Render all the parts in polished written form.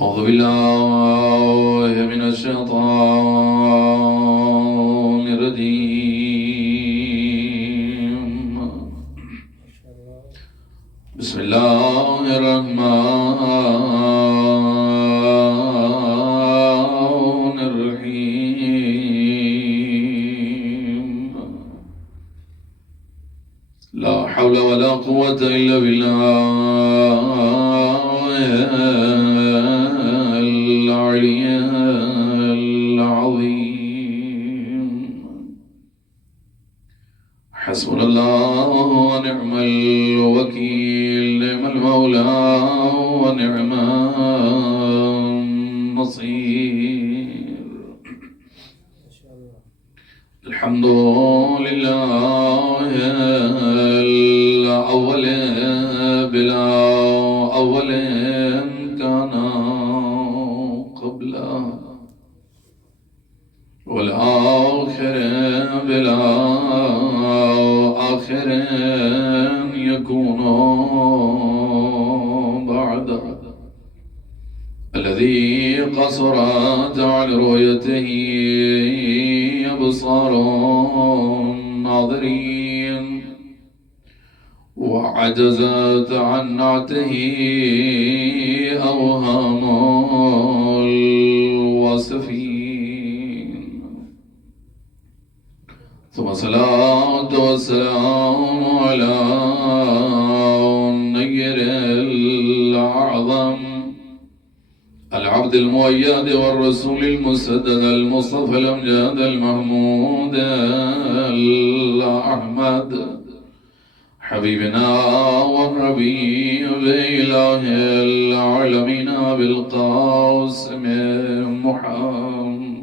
أعوذ بالله من الشيطان الرجيم. بسم الله الرحمن الرحيم. لا حول ولا قوة إلا بالله العلي العظيم. حسبنا الله ونعم الوكيل، نعم المولى ونعم النصير. الحمد لله الأول بلا أول كان قبله، والآخر بلا آخر يكون بعده، الذي قصرت عن رؤيته أبصار الناظرين، وعجزت عن نعته أوهام الواصفين. ثم صلاة والسلام على النير الأعظم، العبد المؤيد والرسول المسدد المصطفى الأمجاد المحمود الأحمد، حبيبنا والربيع بإله العالمين بالقاسم محمد.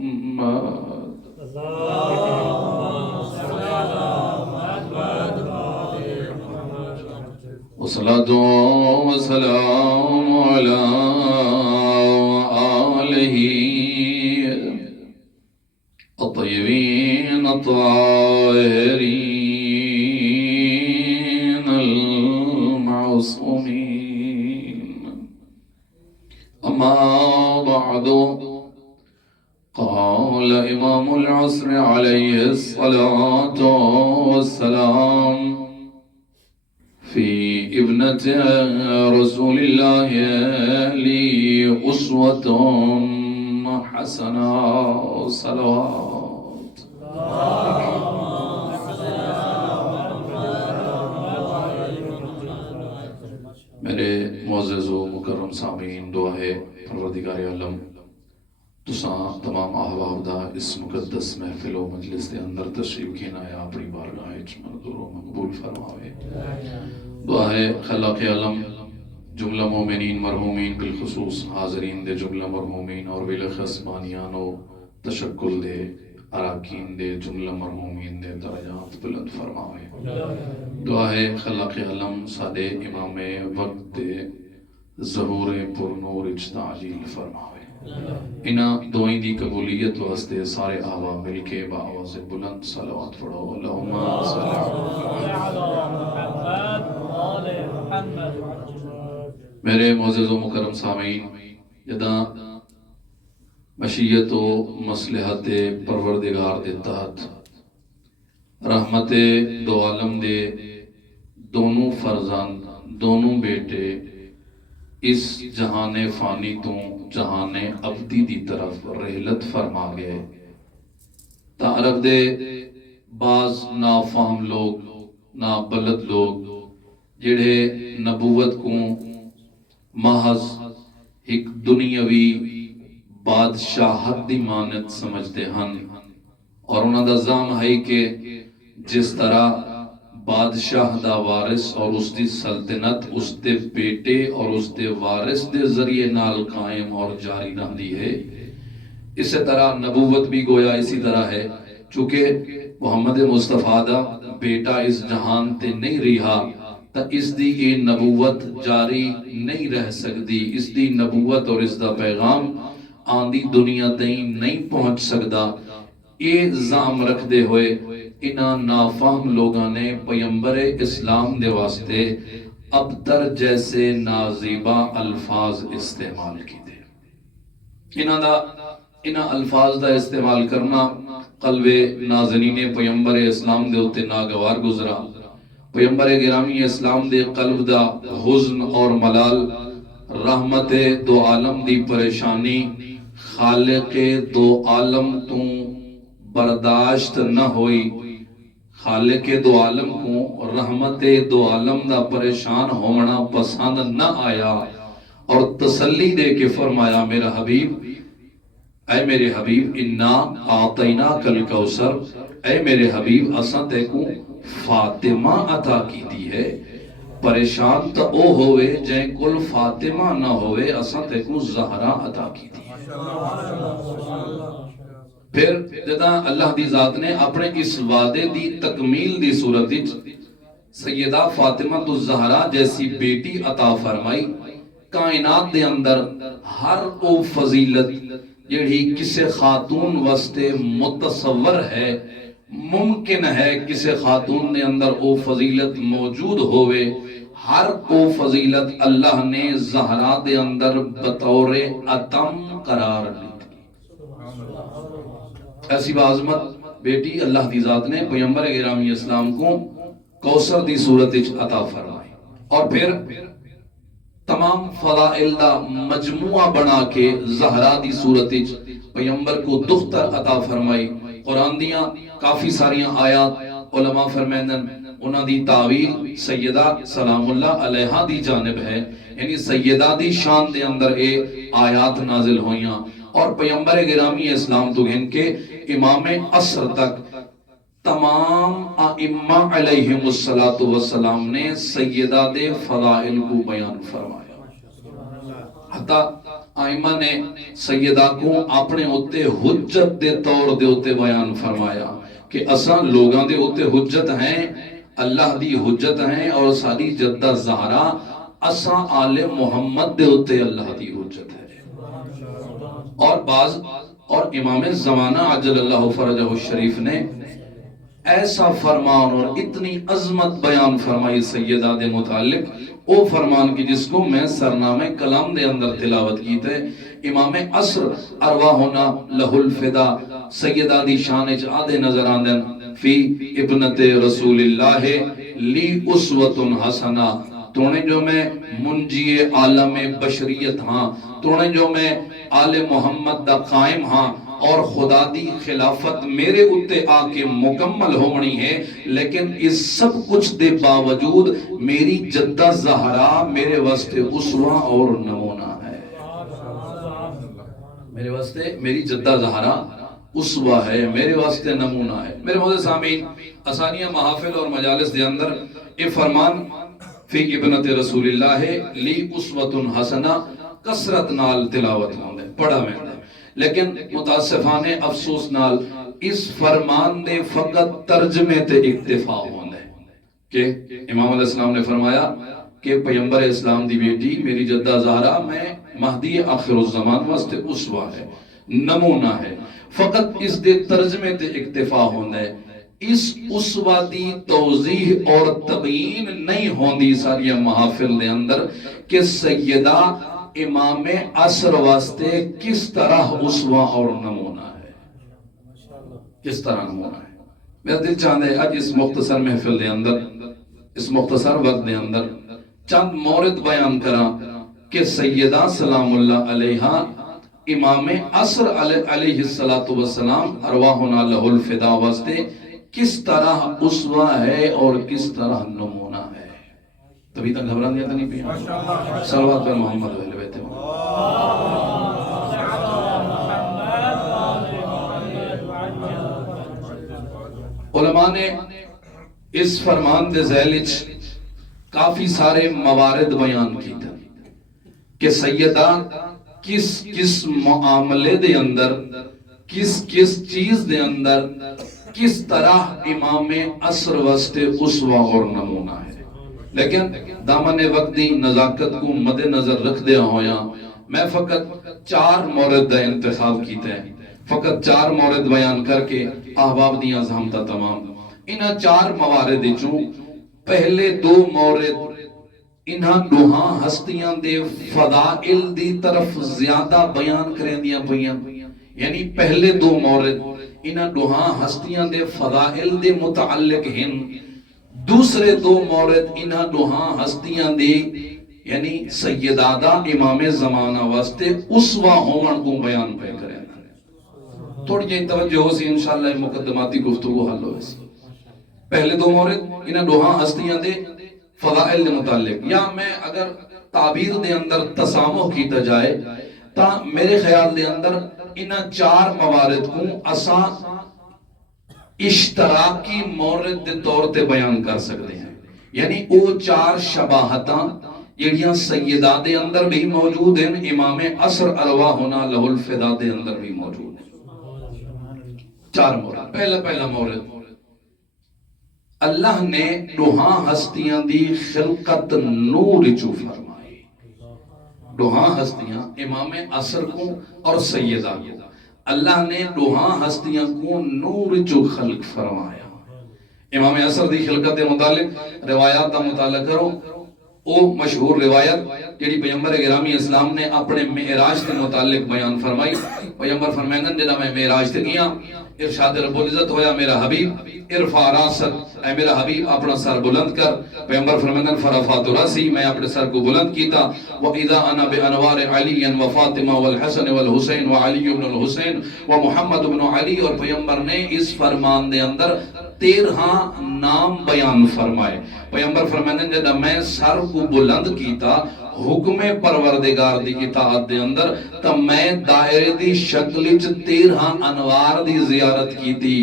والصلاة والسلام على آله الطيبين الطاهرين المعصومين. أما بعد، قال إمام العصر عليه الصلاة والسلام في ابنة رسول الله لي أسوة حسنة صلوات. میرے معزز و مکرم سامعین، دعا ہے پروردگار عالم تساں تمام احباب دا اس مقدس محفل و مجلس دے اندر تشریف کینا ہے اپنی بارگاہ وچ منظور و مقبول فرماوے. دعا ہے خالق عالم جملہ مومنین مرحومین بالخصوص حاضرین دے جملہ مرحومین اور بالاخص بانیان و تشکل دے اراکین دے جملہ مرحومین دے درجات بلند فرماوے. دعا ہے خالق عالم سادے امام وقت دے ظہور پر نور تعجیل فرماوے. انہاں دعائیں دی قبولیت واسطے سارے احباب مل کے بآواز بلند صلوات پڑھو. اللہم صلی محمد. میرے معزز و مکرم سامعین، جداں مشیت و مصلحت پروردگار دے تحت رحمت دو عالم دے دونوں فرزند، دونوں بیٹے اس جہان فانی تو جہان ابدی دی طرف رحلت فرما گئے، تا عرب دے بعض نافہم لوگ، نابلد لوگ جڑے نبوت کو محض ایک دنیاوی بادشاہت دی مانت سمجھتے ہن، اور انہاں دا زام ہے کہ جس طرح بادشاہ دا وارث اور اس دی سلطنت اس دے بیٹے اور اس دے وارث دے ذریعے نال قائم اور جاری رہندی ہے، اسی طرح نبوت بھی گویا اسی طرح ہے. چونکہ محمد مصطفیٰ دا بیٹا اس جہان تے نہیں رہا تا اس دی یہ نبوت جاری نہیں رہ سکتی، اس دی نبوت اور اس دا پیغام آندی دنیا تئیں نہیں پہنچ سکتا. یہ زام رکھ دے ہوئے انہاں نافہم لوگاں نے پیمبر اسلام دے واسطے ابتر جیسے نازیبا الفاظ استعمال کی دے. انہاں الفاظ دا استعمال کرنا قلب نازنین پیمبر اسلام دے ہوتے ناگوار گزرا. پیمبر گرامی اسلام دے قلب دا حزن اور ملال، رحمت دو عالم دی پریشانی، خالق دو عالم تو برداشت نہ ہوئی. خالق دو عالم کو رحمت دو عالم دا پریشان ہونا پسند نہ آیا اور تسلی دے کے فرمایا میرا حبیب، اے میرے حبیب انا آتینا کل کوثر، اے میرے حبیب اساں تے کو فاطمہ عطا کی دی ہے. پریشان تو او ہوئے جائیں کل فاطمہ نہ ہوئے، اساں تے کو زہرا عطا کی دی ہے. پھر جدا اللہ دی ذات نے اپنے اس وعدے دی تکمیل دی صورت سیدہ فاطمہ الزہرا جیسی بیٹی عطا فرمائی. کائنات دے اندر ہر او فضیلت جڑی کسے خاتون واسطے متصور ہے، ممکن ہے کسے خاتون نے اندر او فضیلت موجود ہوئے، ہر او فضیلت اللہ نے زہرا دے اندر بطور اتم قرار لی. ایسی بعظمت بیٹی اللہ دی ذات نے پیغمبر گرامی اسلام کو کوثر دی صورت عطا فرمائی. اور پھر تمام فضائل دا مجموعہ بنا کے زہرا دی صورت پیغمبر کو دختر عطا فرمائی. قرآن دیاں کافی ساریاں آیات علماء فرمائندن انہاں دی تعویل سیدہ سلام اللہ علیہا دی جانب ہے، یعنی سیدہ دی شان دے اندر اے آیات نازل ہوئیاں. اور پیغمبر گرامی اسلام تو گن کے امام عصر تک تمام ائمہ علیہم السلام نے سیدہ دے فضائل کو بیان فرمایا. حتیٰ ائمہ نے سیدہ کو اپنے ہوتے حجت دے طور دے ہوتے بیان فرمایا کہ اساں لوگاں دے ہوتے حجت ہیں، اللہ دی حجت ہیں، اور ساری جدہ زہرا اساں آل محمد دے ہوتے اللہ دی حجت ہے. اور امام زمانہ عجل اللہ فرجہ الشریف نے ایسا فرمان اور اتنی عظمت بیان فرمائی سیدہ دے متعلق، او فرمان کی جس کو میں سرنامہ کلام دے اندر تلاوت کی تھے. امام عصر ارواحنا لہ الفدا سیدہ دی شان آدھے نظر آندن فی ابنت رسول اللہ لی اسوۃ حسنہ. تونے جو میں منجی عالم بشریت ہاں، تونے جو میں آل محمد دا قائم ہاں، اور خدا دی خلافت میرے اتے آکے مکمل ہونی ہے، لیکن اس سب کچھ دے باوجود میری جدہ زہرا میرے واسطے اسوہ اور نمونہ ہے. میرے واسطے میری جدہ زہرا اسوہ ہے، میرے واسطے نمونہ ہے. میرے معزز سامعین، اسانیہ محافل اور مجالس دے اندر یہ فرمان فی ابنت رسول اللہ لی اسوۃ حسنہ کثرت نال تلاوت ہوندے پڑھا ویندے، لیکن متاسفانے افسوس نال اس فرمان دے فقط ترجمے تے اکتفا ہوندے کہ امام علیہ السلام نے فرمایا کہ پیغمبر اسلام دی بیٹی میری جدہ زہرا میں مہدی آخر الزمان واسطے اسوہ ہے، نمونہ ہے. فقط اس دے ترجمے تے اکتفا ہوندے، اس اسوہ دی توضیح اور تبیین نہیں ہوندی ساری محافل دے اندر کہ سیدہ امام عصر واسطے کس طرح اسوہ اور نمونہ ہے، کس طرح نمونہ ہے. میرا دل چاہتا ہے آج اس مختصر محفل دے اندر، اس مختصر وقت دے اندر چند مورد بیان کرا کہ سیدہ سلام اللہ علیہا امام عصر علیہ السلام ارواحنا لہ الفدا واسطے کس طرح اسوہ ہے اور کس طرح نمونہ ہے. تبھی تک گھبران دیا تھا نہیں پیا. صلوات پر محمد ویلے بیتے ہیں. علماء نے اس فرمان دے ذیلچ کافی سارے موارد بیان کی تھا کہ سیدہ کس معاملے دے اندر کس چیز دے اندر کس طرح امام عصر واسطے اسوہ اور نمونہ ہے. لیکن دامن وقت دی نزاکت کو مد نظر رکھ دیا ہویا میں فقط 4 مورد دا انتخاب کیتے ہیں، فقط 4 مورد بیان کر کے احباب دیاں زہمتا تمام. انہاں 4 موارد چوں پہلے 2 مورد انہاں دوہاں ہستیاں دے فضائل دی طرف زیادہ بیان کریں دیاں پئیاں، یعنی پہلے دو مورد انہاں دوہاں ہستیاں دے فضائل دے متعلق ہیں، دوسرے دو مورد انہاں دوہاں ہستیاں دے یعنی سیدادہ امام زمانہ واسطے اسوہ ہون کو بیان پہ کریں۔ تھوڑی جہی توجہ ہو سی انشاءاللہ مقدماتی گفتگو حل ہوئے سی۔ پہلے دو مورد انہاں دوہاں ہستیاں دے فضائل دے متعلق، یا میں اگر تعبیر دے اندر تسامح کیتا جائے تا میرے خیال دے اندر انہاں چار موارد کو اساں اشتراکی مورد دے طور تے بیان کر سکتے ہیں، یعنی او چار شباہتاں جڑیاں سیدہ دے اندر بھی موجود ہیں، امام عصر ارواحنا لہ الفدا دے اندر بھی موجود ہیں۔ چار مورد۔ پہلا مورد، اللہ نے دوہاں ہستیاں دی خلقت نور چو فرمائی۔ دوہاں ہستیاں امام عصر کو اور سیدہ کو اللہ نے دوہاں ہستیاں کو نور چو خلق فرمایا۔ امام عصر دی خلقت متعلق روایات دا مطالعہ کرو، او مشہور روایت جڑی پیغمبر گرامی اسلام نے اپنے معراج کے متعلق بیان فرمائی۔ پیغمبر فرمائیں جنہاں میں معراج تے گیا، ارشاد رب العزت ہویا میرا حبیب ارفع راست، اے میرا حبیب اپنا سر بلند کر۔ پیغمبر فرمائیں فرفعت راسی، میں اپنے سر کو بلند کیتا۔ وَإِذَا أَنَا بِأَنْوَارِ عَلِيٍّ وَفَاطِمَةَ وَالْحَسَنِ وَالْحُسَيْنِ وَعَلِيُّ بْنُ الْحُسَيْنِ وَمُحَمَّدُ بْنُ عَلِي، اور پیغمبر نے اس فرمان دے اندر 13 نام بیان فرمائے۔ پیغمبر فرمائیں جب میں سر کو بلند کیتا حکم پروردگار دی اطاعت دے اندر، تب میں دائرے دی شکل 13 انوار دی زیارت کی تھی۔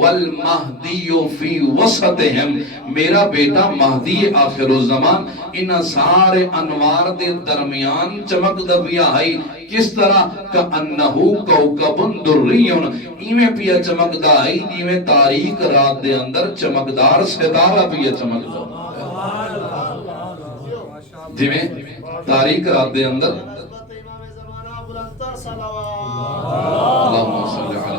والمہدی فی وسطہم، میرا بیٹا مہدی آخر الزمان ان سارے انوار دے درمیان چمک دبیا ہے، کس طرح کأنہو کوکب دریون، ایویں پیا چمک دا ہے ایویں تاریک رات دے اندر چمکدار ستارہ پیا چمک دا، جویں تاریک رات دے اندر اللہم صلی علی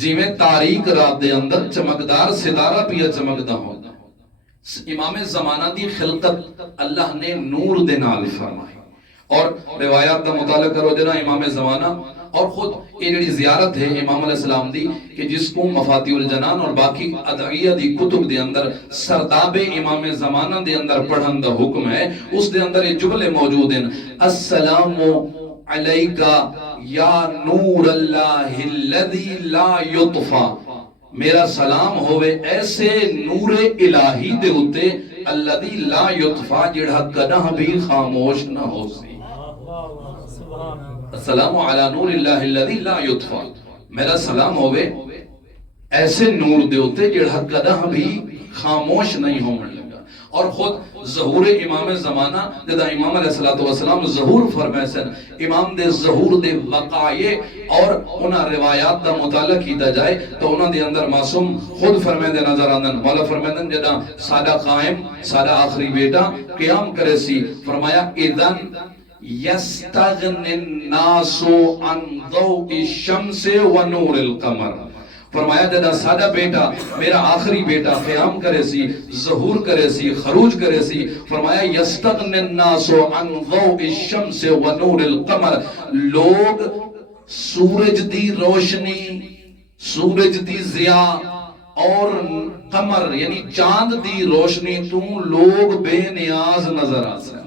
جی میں تاریک رات دے اندر چمکدار ستارہ پیا چمکدا ہوتا۔ امام زمانہ دی خلقت اللہ نے نور دے نال فرمائی، اور روایات دا مطالعہ کرو جنا امام زمانہ اور خود یہ جڑی زیارت ہے امام علیہ السلام دی کہ جس کو مفاتیح الجنان اور باقی ادعیہ دی کتب دے اندر سرداب امام زمانہ دے اندر پڑھن دا حکم ہے، اس دے اندر یہ جملے موجود ہیں، السلام علیکہ یا نور اللہ الذی لا یطفا، میرا سلام ہوئے ایسے نور الہی دے ہوتے الذی لا یطفا جڑا کدہ بھی خاموش نہ ہو سی۔ السلام علی نور اللہ الذی لا یطفا، میرا سلام ہوئے ایسے نور دے ہوتے جڑا کدہ بھی خاموش نہیں ہونے لگا۔ اور خود ظہور امام زمانہ جدا امام علیہ السلام ظہور فرمائے سن، امام دے ظہور دے وقائع اور انہاں روایات دا مطالعہ کیتا جائے تو انہاں دے اندر معصوم خود فرمائے دے نظر آندن، مولا فرمائے دن جدا سادہ قائم سادہ آخری بیٹا قیام کرے سی، فرمایا اذن یستغن الناس عن ضوء الشمس و نور القمر، فرمایا جدا سادہ بیٹا میرا آخری بیٹا قیام کرے سی، ظہور کرے سی، خروج کرے سی، فرمایا یستغن الناس عن ضوء الشمس و نور القمر، لوگ سورج دی روشنی، سورج دی ضیاء اور قمر یعنی چاند دی روشنی تو لوگ بے نیاز نظر آ سکتے،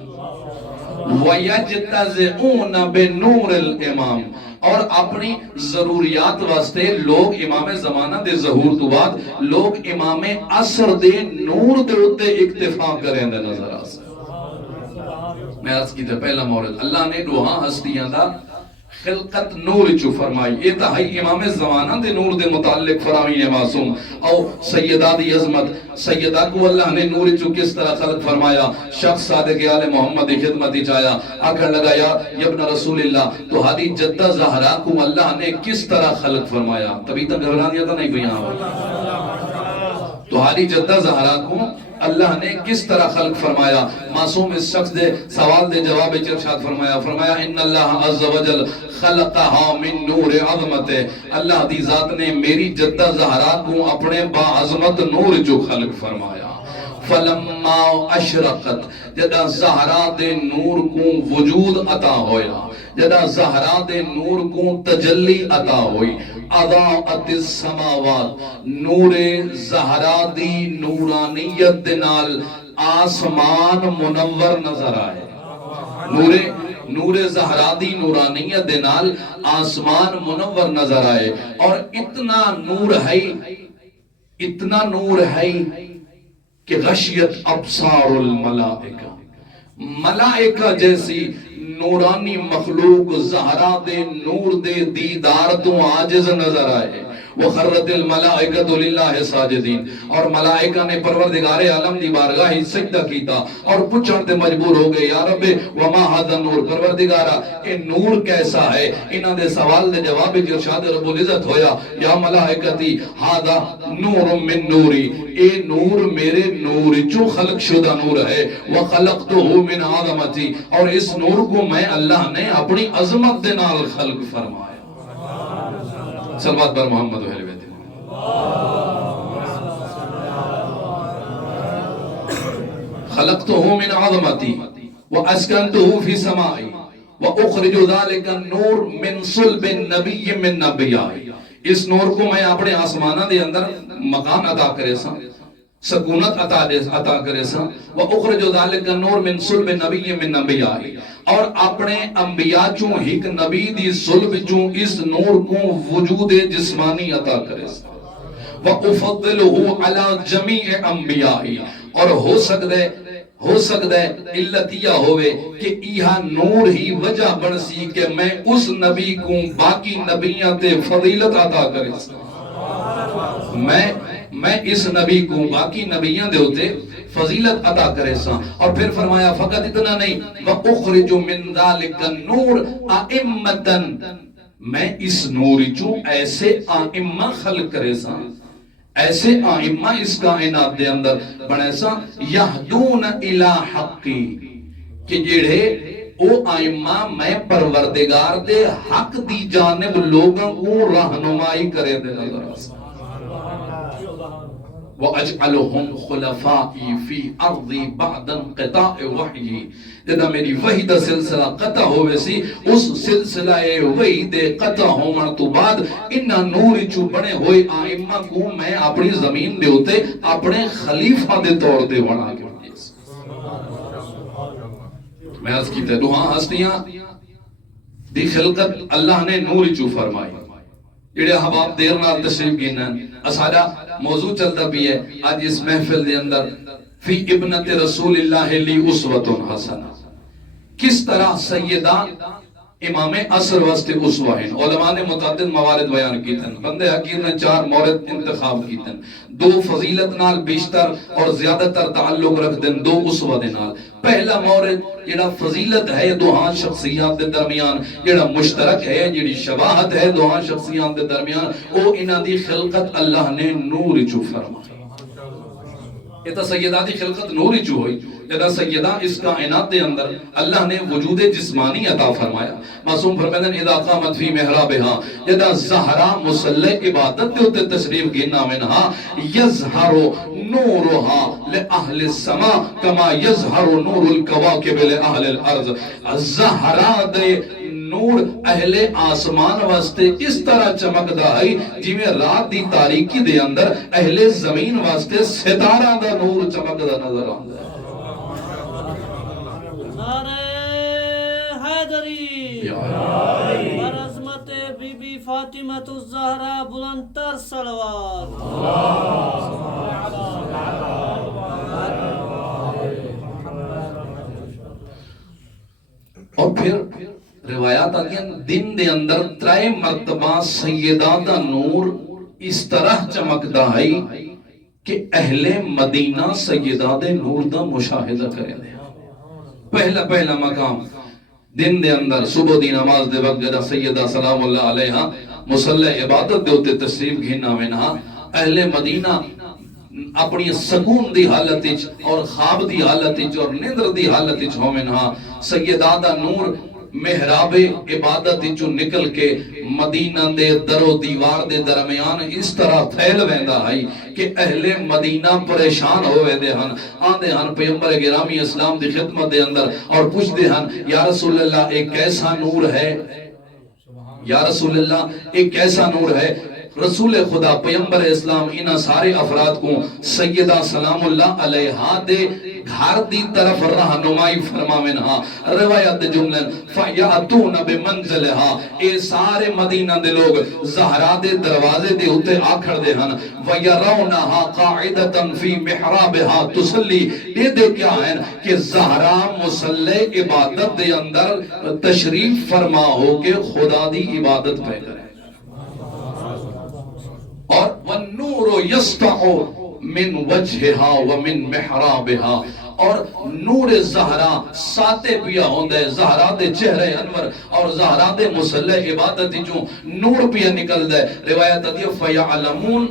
وَيَجْتَزِعُونَ بِنُورِ الْإِمَامِ، اور اپنی ضروریات واسطے لوگ امام زمانہ دے ظہور تو بعد لوگ امام عصر دے نور دے اتے اکتفا کریں دے نظر آ سکتے۔ میں عرض کی تھا پہلا مورد، اللہ نے دوہاں ہستیاں دا خلقت نور چو فرمائی، یہ تہائی امام زمانہ دے نور دے متعلق فرامین معصوم، او سیدہ دی عظمت سیدہ کو اللہ نے نور چو کس طرح خلق فرمایا، شخص صادق آل محمد خدمتی چایا، آکھر لگا یا ابن رسول اللہ، تو ہادی جدہ زہرا کو اللہ نے کس طرح خلق فرمایا، تبھی تک گھبرا دیا تھا نہیں بھئی یہاں، تو ہادی جدہ زہرا کو اللہ نے کس طرح خلق فرمایا؟ معصوم اس شخص دے سوال دے جواب ارشاد فرمایا ان اللہ عز و جل خلقها من نور عظمت، اللہ دی ذات نے میری جدہ زہرا کو اپنے با عظمت نور جو خلق فرمایا۔ فلما اشرقت، جدہ زہرا دے نور کو وجود عطا ہویا، جدہ زہرا دے نور کو تجلی عطا ہوئی، اضاءت السماوات، نور زہرا دی نورانیت دنال آسمان منور نظر آئے، نور زہرا دی نورانیت دنال آسمان منور نظر آئے، اور اتنا نور ہے کہ غشیت ابصار الملائکہ، ملائکہ جیسی نورانی مخلوق زہرا دے نور دے دیدار تو عاجز نظر آئے۔ وخرت الملائکۃ للہ ساجدین، اور ملائکہ نے پروردگار عالم دی بارگاہ سجدہ کیتا اور پوچھن تے مجبور ہو گئے، یا رب وما ھذا النور، پروردگارا اے نور کیسا ہے؟ انہاں دے سوال دے جواب وچ ارشاد رب العزت ہویا، یا ملائکتی ھذا نور من نوری، اے نور میرے نور جو خلق شدہ نور ہے، وخلقتہ من عظمتی، اور اس نور کو میں اللہ نے اپنی عظمت دے نال خلق فرمایا۔ صلوات بر محمد و اہل بیت۔ خلقته من عظمتی واسکنته فی سمائی واخرج ذلك النور من صلب النبی من نبیائی، اس نور کو میں اپنے آسمانہ دے اندر مکان عطا کرے سا، سکونت عطا کرے سا، وَأُخْرِجُ ذَلِكَ النُّورُ مِن صُلْبِ نَبِيٍّ مِّن نَبِيَّائِ، اور اپنے انبیاء چوں ہک نبی دی صلب چوں اس نور کو وجود جسمانی عطا کرے سا، وَأُفَضِّلُهُ عَلَى جَمِيعِ انبیائی، اور ہو سکتا ہے علتیہ ہوئے کہ ایہا نور ہی وجہ بن سی کہ میں اس نبی کو باقی نبیاں تے فضیلت عطا کرے سا، میں اس نبی کو باقی نبیان دے ہوتے فضیلت عطا کرے سا۔ اور پھر فرمایا فقط اتنا نہیں، وَأُخْرِجُ مِن ذَلِكَ النُّورِ أَئِمَّةً، میں اس نور چوں ایسے آئمہ خلق کرے سا، ایسے آئمہ اس کائنات دے اندر بنے سا، یہدون الی حقی، کہ جڑے او آئمہ میں پروردگار دے حق دی جانب لوگوں کو رہنمائی کرے دے نظر سا۔ وَأَجْعَلُهُمْ خُلَفَائِي فِي أَرْضِ بَعْدَ انقطاع وحی، جدا میری وحی دا سلسلہ قطع ہوئے سی، اس سلسلہ وحی دے قطع ہومن تو بعد انہا نور چو بنے ہوئے آئمہ کو میں اپنی زمین دے ہوتے اپنے خلیفہ دے طور دے بنا کے میں عرض کی تیدوہاں ہستیاں دی خلقت اللہ نے نور چو فرمائی۔ جڑے حباب دیر نال تشریف گینن، اساڑا موضوع چلتا بھی ہے آج اس محفل دے اندر، فی ابنت رسول اللہ لی اسوۃ حسنہ، کس طرح سیدہ امام عصر واسطے اسوہ ہیں۔ علماء نے متعدد موارد بیان کیتن، بندے حقیر نے 4 مورد انتخاب کیتن، 2 فضیلت نال بیشتر اور زیادہ تر تعلق رکھ دن 2 اسوہ دے نال۔ پہلا مورد جڑا فضیلت ہے دوہاں شخصیات دے درمیان، جڑا مشترک ہے، جڑی شباہت ہے دوہاں شخصیات دے درمیان، او انہاں دی خلقت اللہ نے نور چو فرمائی۔ یہ تا سیدہ دی خلقت نور چو ہوئی، جدا سیدہ اس کائنات دے اندر اللہ نے وجود جسمانی عطا فرمایا۔ معصوم فرمیدن اذا قامت فی محرابہا، جدا زہرا مسلح عبادت دے ہوتے تشریف گینا منہا، یظہر نورہا لأہل السماء کما یظہر نور الکواکب لأہل الارض، زہرا دے نور اہل آسمان واسطے اس طرح چمکدا ہے جی میں رات دی تاریکی دے اندر اہل زمین واسطے ستارہ دا نور چمکدا نظر آندا ہے۔ نعرہ حیدری بر عظمت بی بی فاطمہ الزہرا بلندتر صلوات۔ اور پھر روایات آگیا دن دے اندر 3 مرتبہ سیدہ دا نور اس طرح چمکدا ہے کہ اہل مدینہ سیدہ دے نور دا مشاہدہ کریں دے۔ پہلا مقام دن دے اندر صبح دی نماز دے وقت جدا سیدہ سلام اللہ علیہا مصلی عبادت دے ہوتے تشریف گھننا منہا، اہل مدینہ اپنی سکون دی حالت وچ اور خواب دی حالت وچ اور نیندر دی حالت وچ ہوویں ہاں سیدہ دا نور محراب عبادت وچوں نکل کے مدینہ دے در و دیوار دے درمیان اس طرح پھیل ویندا ہے کہ اہل مدینہ پریشان ہوئے دے ہن آندے ہن پیغمبر گرامی اسلام دی خدمت دے اندر اور پوچھ دے ہن یا رسول اللہ ایک کیسا نور ہے یا رسول اللہ ایک کیسا نور ہے رسول خدا پیغمبر اسلام انہاں سارے افراد کو سیدہ سلام اللہ علیہا دے گھر دی طرف رہنمائی فرماویں ہاں روایت جملن فیاتون بمنزلہا اے سارے مدینہ دے لوگ زہرا دے دروازے دے ہوتے آکھڑ دے ہن ویرونہا قاعدتا فی محرابہا تسلی یہ دے کیا ہے کہ زہرا مصلی عبادت دے اندر تشریف فرما ہو کے خدا دی عبادت پہ کرے اور والنور یسطع من وجہہا ومن محرابہا اور نور زہرا ساتے پیا ہوندے زہرا دے چہرے انور اور زہرا دے مصلی عبادت جو نور پیا نکل دے روایت دی فیعلمون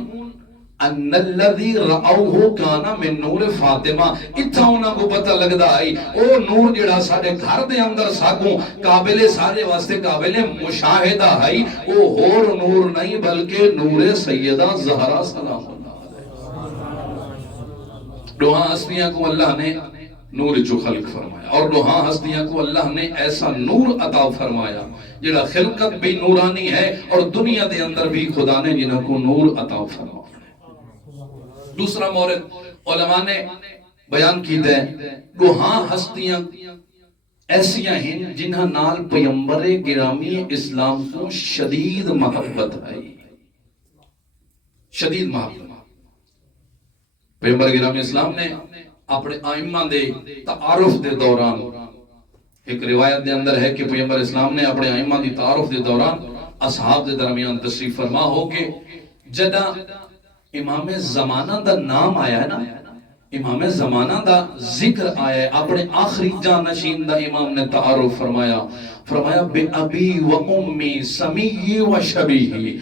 ان الذی رأوہ کانا من نور فاطمہ اتھا انہاں کو پتہ لگدا آئی او نور جڑا سارے گھر دے اندر ساکوں قابل سارے واسطے قابل مشاہدہ ہے او اور نور نہیں بلکہ نور سیدہ زہرا سلام اللہ دوہاں ہستیاں کو اللہ نے نور جو خلق فرمایا اور دوہاں ہستیاں کو اللہ نے ایسا نور عطا فرمایا جڑا خلقت بھی نورانی ہے اور دنیا دے اندر بھی خدا نے جنہوں کو نور عطا فرمایا دوسرا مورد علماء نے بیان کی دے دوہاں ہستیاں ایسیاں ہیں جنہاں نال پیغمبر گرامی اسلام کو شدید محبت ہے شدید محبت پیغمبر گرامی اسلام نے اپنے آئمہ دے تعارف دے دوران ایک روایت دے اندر ہے کہ پیغمبر اسلام نے اپنے آئمہ دی تعارف دے دوران اصحاب دے درمیان تشریف فرما ہو کے جدہ امام زمانہ دا نام آیا ہے نا امام زمانہ دا ذکر آیا ہے اپنے آخری جانشین دا امام نے تعارف فرمایا بے ابی و امی سمیی و شبیہی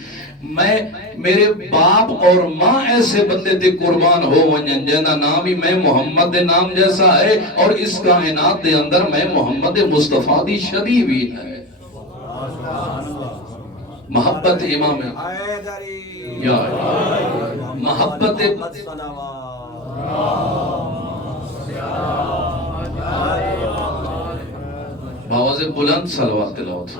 میں میرے باپ اور ماں ایسے بندے تے قربان ہو ونجن جینا نام ہی میں محمد دے نام جیسا ہے اور اس کائنات دے اندر میں محمد مصطفیٰ دی شبیہ بھی ہے محبت امام یا محبت باواز بلند صلوات تلاوت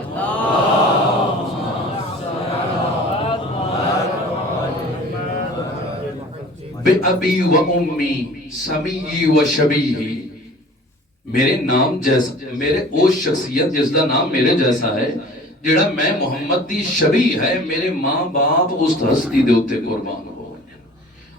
بے ابی و امی سمیی و شبیہی میرے نام جیسا میرے او شخصیت جس دا نام میرے جیسا ہے جڑا میں محمد دی شبیہ ہے میرے ماں باپ اس ہستی دے ہوتے قربان ہو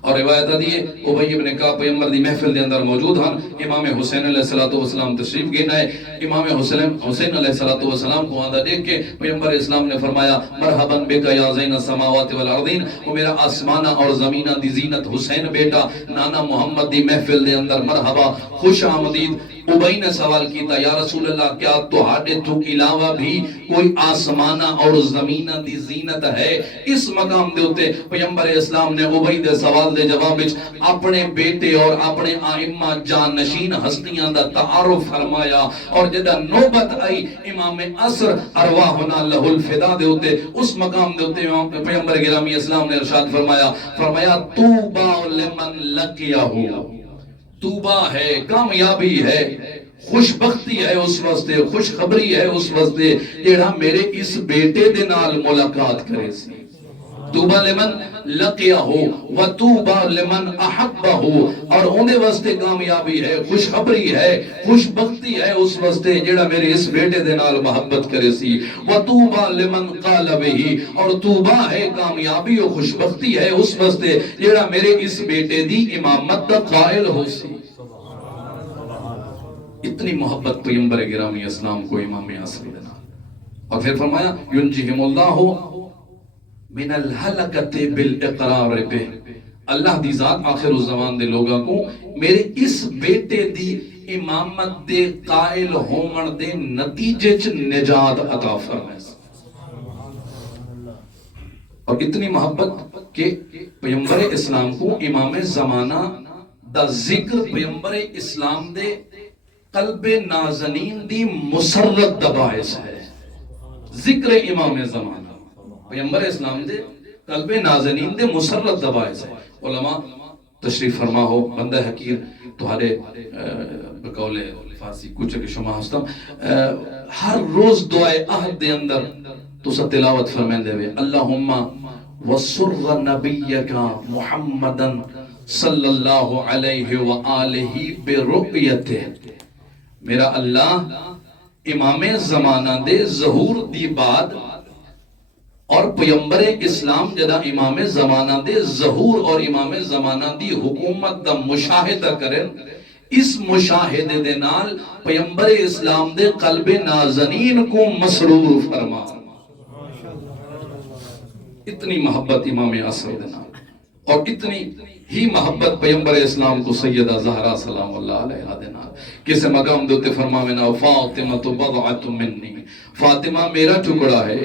اور روایت دیئے ابی ابن کعب پیغمبر دی محفل دے اندر موجود ہن امام حسین علیہ السلام تشریف گینا ہے امام حسین علیہ السلام کو آدھا دیکھ کے پیغمبر اسلام نے فرمایا مرحباً بکا یا زین السماوات والارضین وہ میرا آسمانہ اور زمینہ دی زینت حسین بیٹا نانا محمد دی محفل دے اندر مرحبا خوش آمدید ابئی نے سوال کیتا یا رسول اللہ کیا تہاڈے تو علاوہ بھی کوئی آسمانہ اور زمینہ دی زینت ہے اس مقام دے ہوتے پیغمبر اسلام نے ابئی دے سوال دے جواب وچ اپنے بیٹے اور اپنے آئمہ جانشین ہستیاں دا تعارف فرمایا اور جدا نوبت آئی امام عصر ارواحنا لہ الفدا دے ہوتے اس مقام دے ہوتے پیغمبر گرامی اسلام نے ارشاد فرمایا توبہ لمن لقیہو توبہ ہے کامیابی ہے خوشبختی ہے اس واسطے خوشخبری ہے اس واسطے جیڑا میرے اس بیٹے دے نال ملاقات کرے سی توبہ لمن لقیہ ہو و توبہ لمن احبہ ہو اور ہونے واسطے کامیابی ہے خوشخبری ہے خوشبختی ہے اس واسطے جیڑا میرے اس بیٹے دے نال محبت کرے سی و توبہ لمن قال بہی اور توبہ ہے کامیابی و خوشبختی ہے اس واسطے جیڑا میرے اس بیٹے دی امامت دا قائل ہو سی اتنی محبت پیغمبر گرامی اسلام کو امام عصر دینا اور پھر فرمایا ینجہم اللہ من الحلقت بالاقرار بے اللہ دی ذات آخر الزمان دے لوگاں کو میرے اس بیٹے دی امامت دے قائل ہومن دے نتیجے چ نجات عطا فرمائے اور اتنی محبت کہ پیغمبر اسلام کو امام زمانہ دا ذکر پیغمبر اسلام دے قلب نازنین دی مسرت دا باعث ہے. ذکر امام زمانہ پیغمبر اسلام دے قلب نازنین دے مسرت دا باعث ہے. علماء تشریف فرما ہو بندہ حقیر تمہارے بقول فارسی کچھ کہ شما ہستم ہر روز دعائے عہد دے اندر تو سا تلاوت فرمائیں دے وے اللہم وسر نبیک محمدا صلی اللہ علیہ وآلہ برؤیتہ. میرا اللہ امام زمانہ دے ظہور دی بعد اور پیغمبر اسلام جدا امام زمانہ دے ظہور اور امام زمانہ دی حکومت دا مشاہدہ کریں اس مشاہدے دے نال پیغمبر اسلام دے قلب نازنین کو مسرور فرما. اتنی محبت امام عصر دے نال اور اتنی ہی محبت پیغمبر اسلام کو سیدہ زہرا سلام اللہ علیہ دے نال. کسے مقام دوتے فرماوینا فاطمہ تو بضعت منی، فاطمہ میرا ٹکڑا ہے.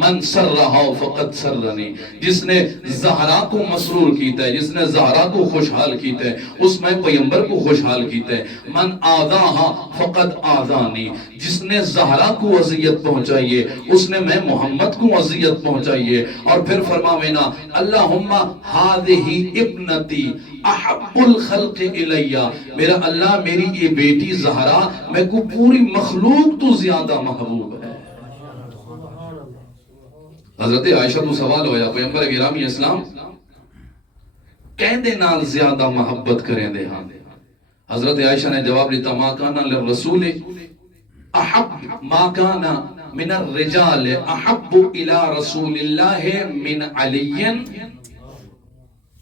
من سر رہا فقط سر رنی، جس نے زہرا کو مسرور کیتا ہے، جس نے زہرا کو خوشحال کیتا ہے اس میں پیغمبر کو خوشحال کیتا ہے. من آذاہا فقط آذانی، جس نے زہرا کو اذیت پہنچائیے اس نے میں محمد کو اذیت پہنچائیے. اور پھر فرماوینا اللہم ہذہ ابنتی احب الخلق الیہ، میرا اللہ میری یہ بیٹی زہرا میں کو پوری مخلوق تو زیادہ محبوب ہے. حضرت عائشہ تو سوال ہویا پیغمبر گرامی اسلام کہندے نال زیادہ محبت کریں دے ہاں. حضرت عائشہ نے جواب دیتا ما کانا للرسول احب ما کانا من الرجال احب الى رسول اللہ من علی.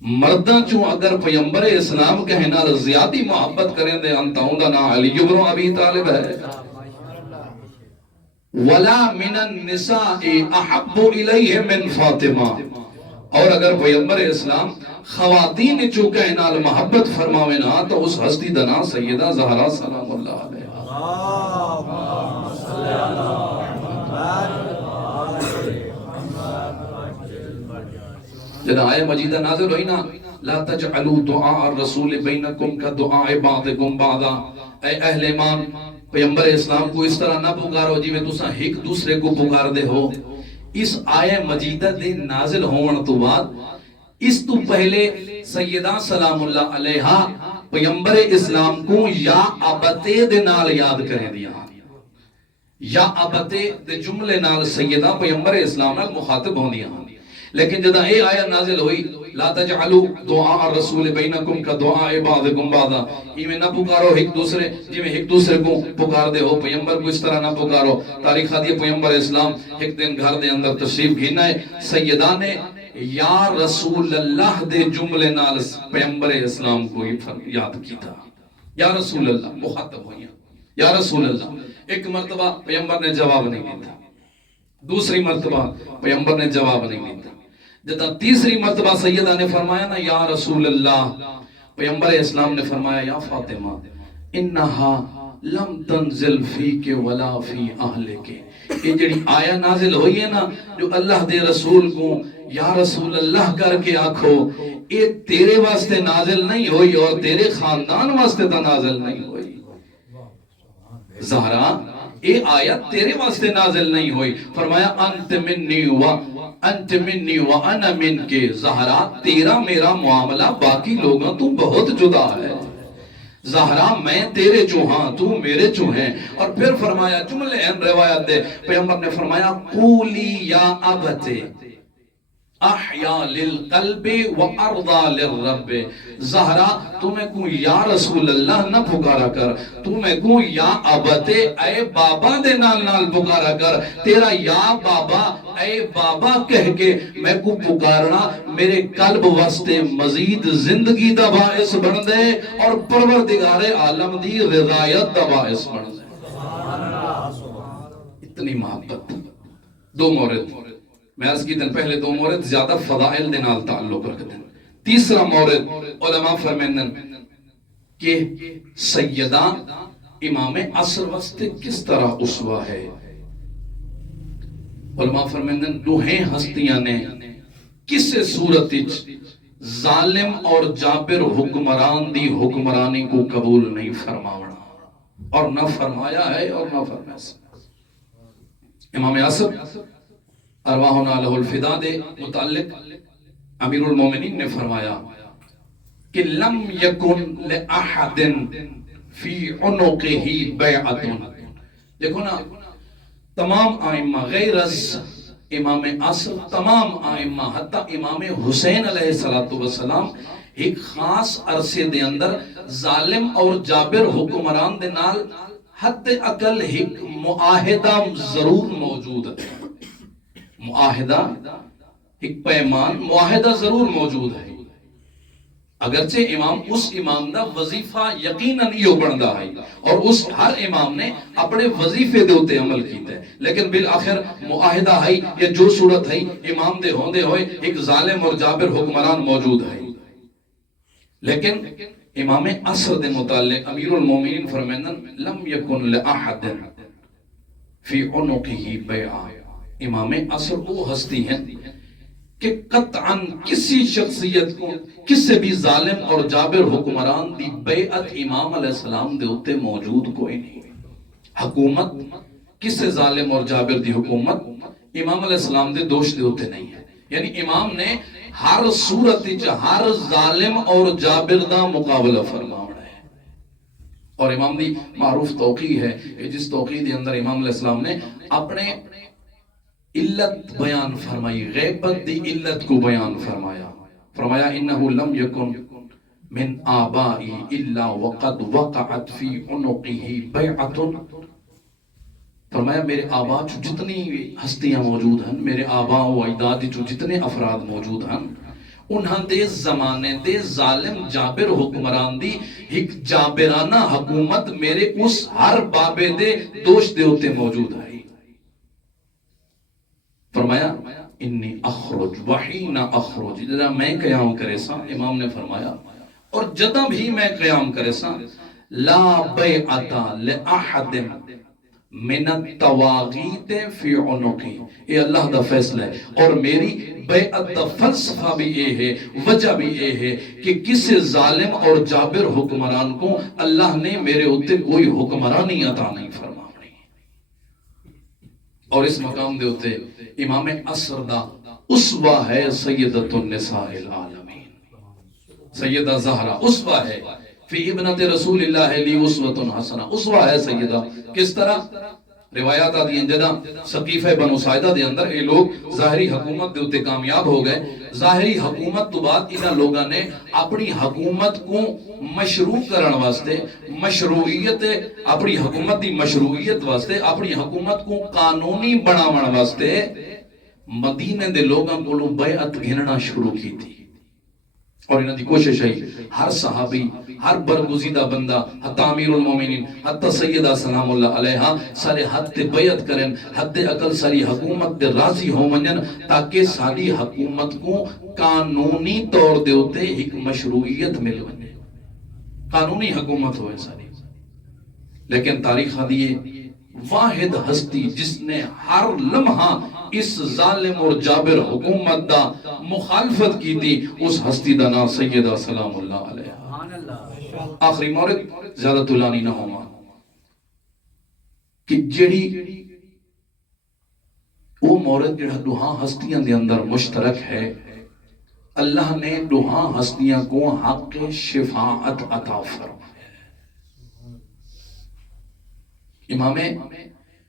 مردہ چوں اگر پیغمبر اسلام کہنا زیادی محبت کریں دے انتاؤں دا نا علی بن ابی طالب ہے. ولا من النساء احب الیہ من فاطمہ، اور اگر پیغمبر اسلام خواتین چوں کہنا محبت فرماوینا تو اس ہستی دنا سیدہ زہرا سلام اللہ علیہ. جب آیہ مجیدہ نازل ہوئی نا لا تجعلوا دعاء الرسول بینکم کا دعاء بعضکم بعضا، اے اہل ایمان پیغمبر اسلام کو اس طرح نہ پکارو جی میں تساں ایک دوسرے کو پکار دے ہو. اس آیہ مجیدہ دے نازل ہون تو بعد اس تو پہلے سیدہ سلام اللہ علیہا پیغمبر اسلام کو یا ابتے دے نال یاد کریں دیا. یا ابتے دے جملے نال سیدہ پیغمبر اسلام نال مخاطب ہوں دیا. لیکن جدہ اے آیہ نازل ہوئی لا تجعلوا دعاء الرسول بینکم کا دعاء بعضکم بعضا، یہ میں نہ پکارو ایک دوسرے جی میں ایک دوسرے کو پکار دے ہو، پیغمبر کو اس طرح نہ پکارو. تاریخ دی پیغمبر اسلام ایک دن گھر دے اندر تشریف گھینا ہے، سیدہ نے یا رسول اللہ دے جملے نال پیغمبر اسلام کو یاد کیتا. یا رسول اللہ مخاطب ہوئی یا رسول اللہ. ایک مرتبہ پیغمبر نے جواب نہیں دیتا، دوسری مرتبہ پیغمبر نے جواب نہیں دیتا. جب تیسری مرتبہ سیدہ نے فرمایا نا یا رسول اللہ، پیغمبر اسلام نے فرمایا یا فاطمہ انہا لم تنزل فیک ولا فی اہلک. یہ جڑی آیہ نازل ہوئی ہے نا جو اللہ دے رسول کو یا رسول اللہ کر کے آکھو، یہ تیرے واسطے نازل نہیں ہوئی اور تیرے خاندان واسطے تا نازل نہیں ہوئی. زہرا یہ آیت تیرے واسطے نازل نہیں ہوئی. فرمایا انت منی و انا من کے. زہرا تیرا میرا معاملہ باقی لوگوں تو بہت جدا ہے. زہرا میں تیرے چو ہاں تو میرے چو ہیں. اور پھر فرمایا جملے ہیں روایت دے پیغمبر نے فرمایا قولی یا ابتے احیا للقلب و ارضا للرب. زہرا تمہیں کو یا رسول اللہ نہ پکارا کر، تمہیں کو یا ابتے اے بابا دے نال نال پکارا کر. تیرا یا بابا اے بابا کہہ کے میں کو پکارنا میرے قلب واسطے مزید زندگی دا باعث بن دے اور پروردگار عالم دی رضایت دا باعث بن دے. اتنی محبت. دو مورد میں عرض کی دن پہلے دو مورد زیادہ فضائل دے نال تعلق رکھتے ہیں. تیسرا مورد علماء فرمیندن کہ سیدہ امام عصر واسطے کس طرح اسوہ ہے. علماء فرمیندن دوہیں ہستیاں نے کسے صورت ظالم اور جابر حکمران دی حکمرانی کو قبول نہیں فرماونا، اور نہ فرمایا ہے اور نہ فرمایا سے۔ امام اعصم ارواحنا لہ الفدا دے متعلق امیر المومنین نے فرمایا کہ لم یکن لأحد فی عنقہ بیعت۔ دیکھو نا، تمام آئمہ غیر از امام اعصم، تمام آئمہ حتی امام حسین علیہ السلام ایک خاص عرصے دے اندر ظالم اور جابر حکمران دے نال حد اقل ایک معاہدہ ضرور موجود ہے، معاہدہ ایک پیمان معاہدہ ضرور موجود ہے۔ اگرچہ امام اس امام دا وظیفہ یقیناً یہ بندا ہے اور اس ہر امام نے اپنے وظیفے دے ہوتے عمل کیتا ہے، لیکن بالآخر معاہدہ ہے یا جو صورت ہے امام دے ہوندے ہوئے ایک ظالم اور جابر حکمران موجود ہے۔ لیکن امام عصر دے متعلق امیر المومنین فرمائن لم یکن لأحد فی عنقہ بیعہ۔ امام عصر وہ ہستی ہیں کہ قطعاً کسی شخصیت کو کسی بھی ظالم اور جابر حکمران دی بیعت امام علیہ السلام دے ہوتے موجود کوئی نہیں۔ حکومت کسی ظالم اور جابر دی حکومت امام علیہ السلام دے دوش دے ہوتے نہیں ہے، یعنی امام نے ہر صورت ہر ظالم اور جابر دا مقابلہ فرماونا ہے۔ اور امام دی معروف توقیع ہے کہ جس توقیع دے اندر امام علیہ السلام نے اپنے علت بیان فرمائی، غیبت دی علت کو بیان فرمایا، فرمایا انہو لم یکن من آبائی الا وقد وقعت فی عنقہ بیعت۔ فرمایا میرے آبا چو جتنی ہستیاں موجود ہیں، میرے آبا و اجداد چو جتنے افراد موجود ہیں، انہاں دے زمانے دے ظالم جابر حکمران دی ایک جابرانہ حکومت میرے اس ہر بابے دے دوش دے ہوتے موجود ہے۔ فرمایا انی اخرج وحین اخرج، جدہ میں قیام کرے سا، امام نے فرمایا اور جدہ بھی میں قیام کرے سا، لا بیعتا لأحد من التواغیت فی عنقی، یہ اللہ دا فیصلہ ہے، اور میری بیعت دا فلسفہ بھی یہ ہے، وجہ بھی یہ ہے کہ کسی ظالم اور جابر حکمران کو اللہ نے میرے ہوتے کوئی حکمرانی عطا نہیں فرمائی۔ اور اس مقام دے ہوتے امام عصر دا اسوہ ہے سیدۃ النساء العالمین، سیدہ زہرہ اسوہ ہے، فی ابنت رسول اللہ لی اسوۃ حسنہ، اسوہ ہے سیدہ۔ کس طرح؟ روایات آدھی ہیں جدہ سقیفہ بنو ساعدہ دے اندر یہ لوگ ظاہری حکومت دے ہوتے کامیاب ہو گئے، ظاہری حکومت تو بعد انہاں لوگاں نے اپنی حکومت کو مشروع کرن واسطے، مشروعیت اپنی حکومت دی مشروعیت واسطے، اپنی حکومت کو قانونی بناون واسطے مدینے دے لوگاں کو بیعت گھننا شروع کی تھی۔ اور انہاں دی کوشش ہے ہر صحابی، ہر برگزیدہ بندہ، حتی امیر المومنین، حتی سیدہ سلام اللہ علیہا سارے حد تے بیعت کریں، حد اقل ساری حکومت دے راضی ہو منجن، تاکہ ساری حکومت کو قانونی طور دے ہوتے ایک مشروعیت مل بنے، قانونی حکومت ہوئے ساری۔ لیکن تاریخ دیئے واحد ہستی جس نے ہر لمحہ اس ظالم اور جابر حکومت دا مخالفت کی تھی، اس ہستی دا نام سیدہ سلام اللہ علیہ۔ آخری مورد زیادہ طولانی نہ ہوما کہ جڑی وہ مورد جڑا دوہاں ہستیاں دے اندر مشترک ہے، اللہ نے دوہاں ہستیاں کو حق شفاعت عطا فرمایا۔ امام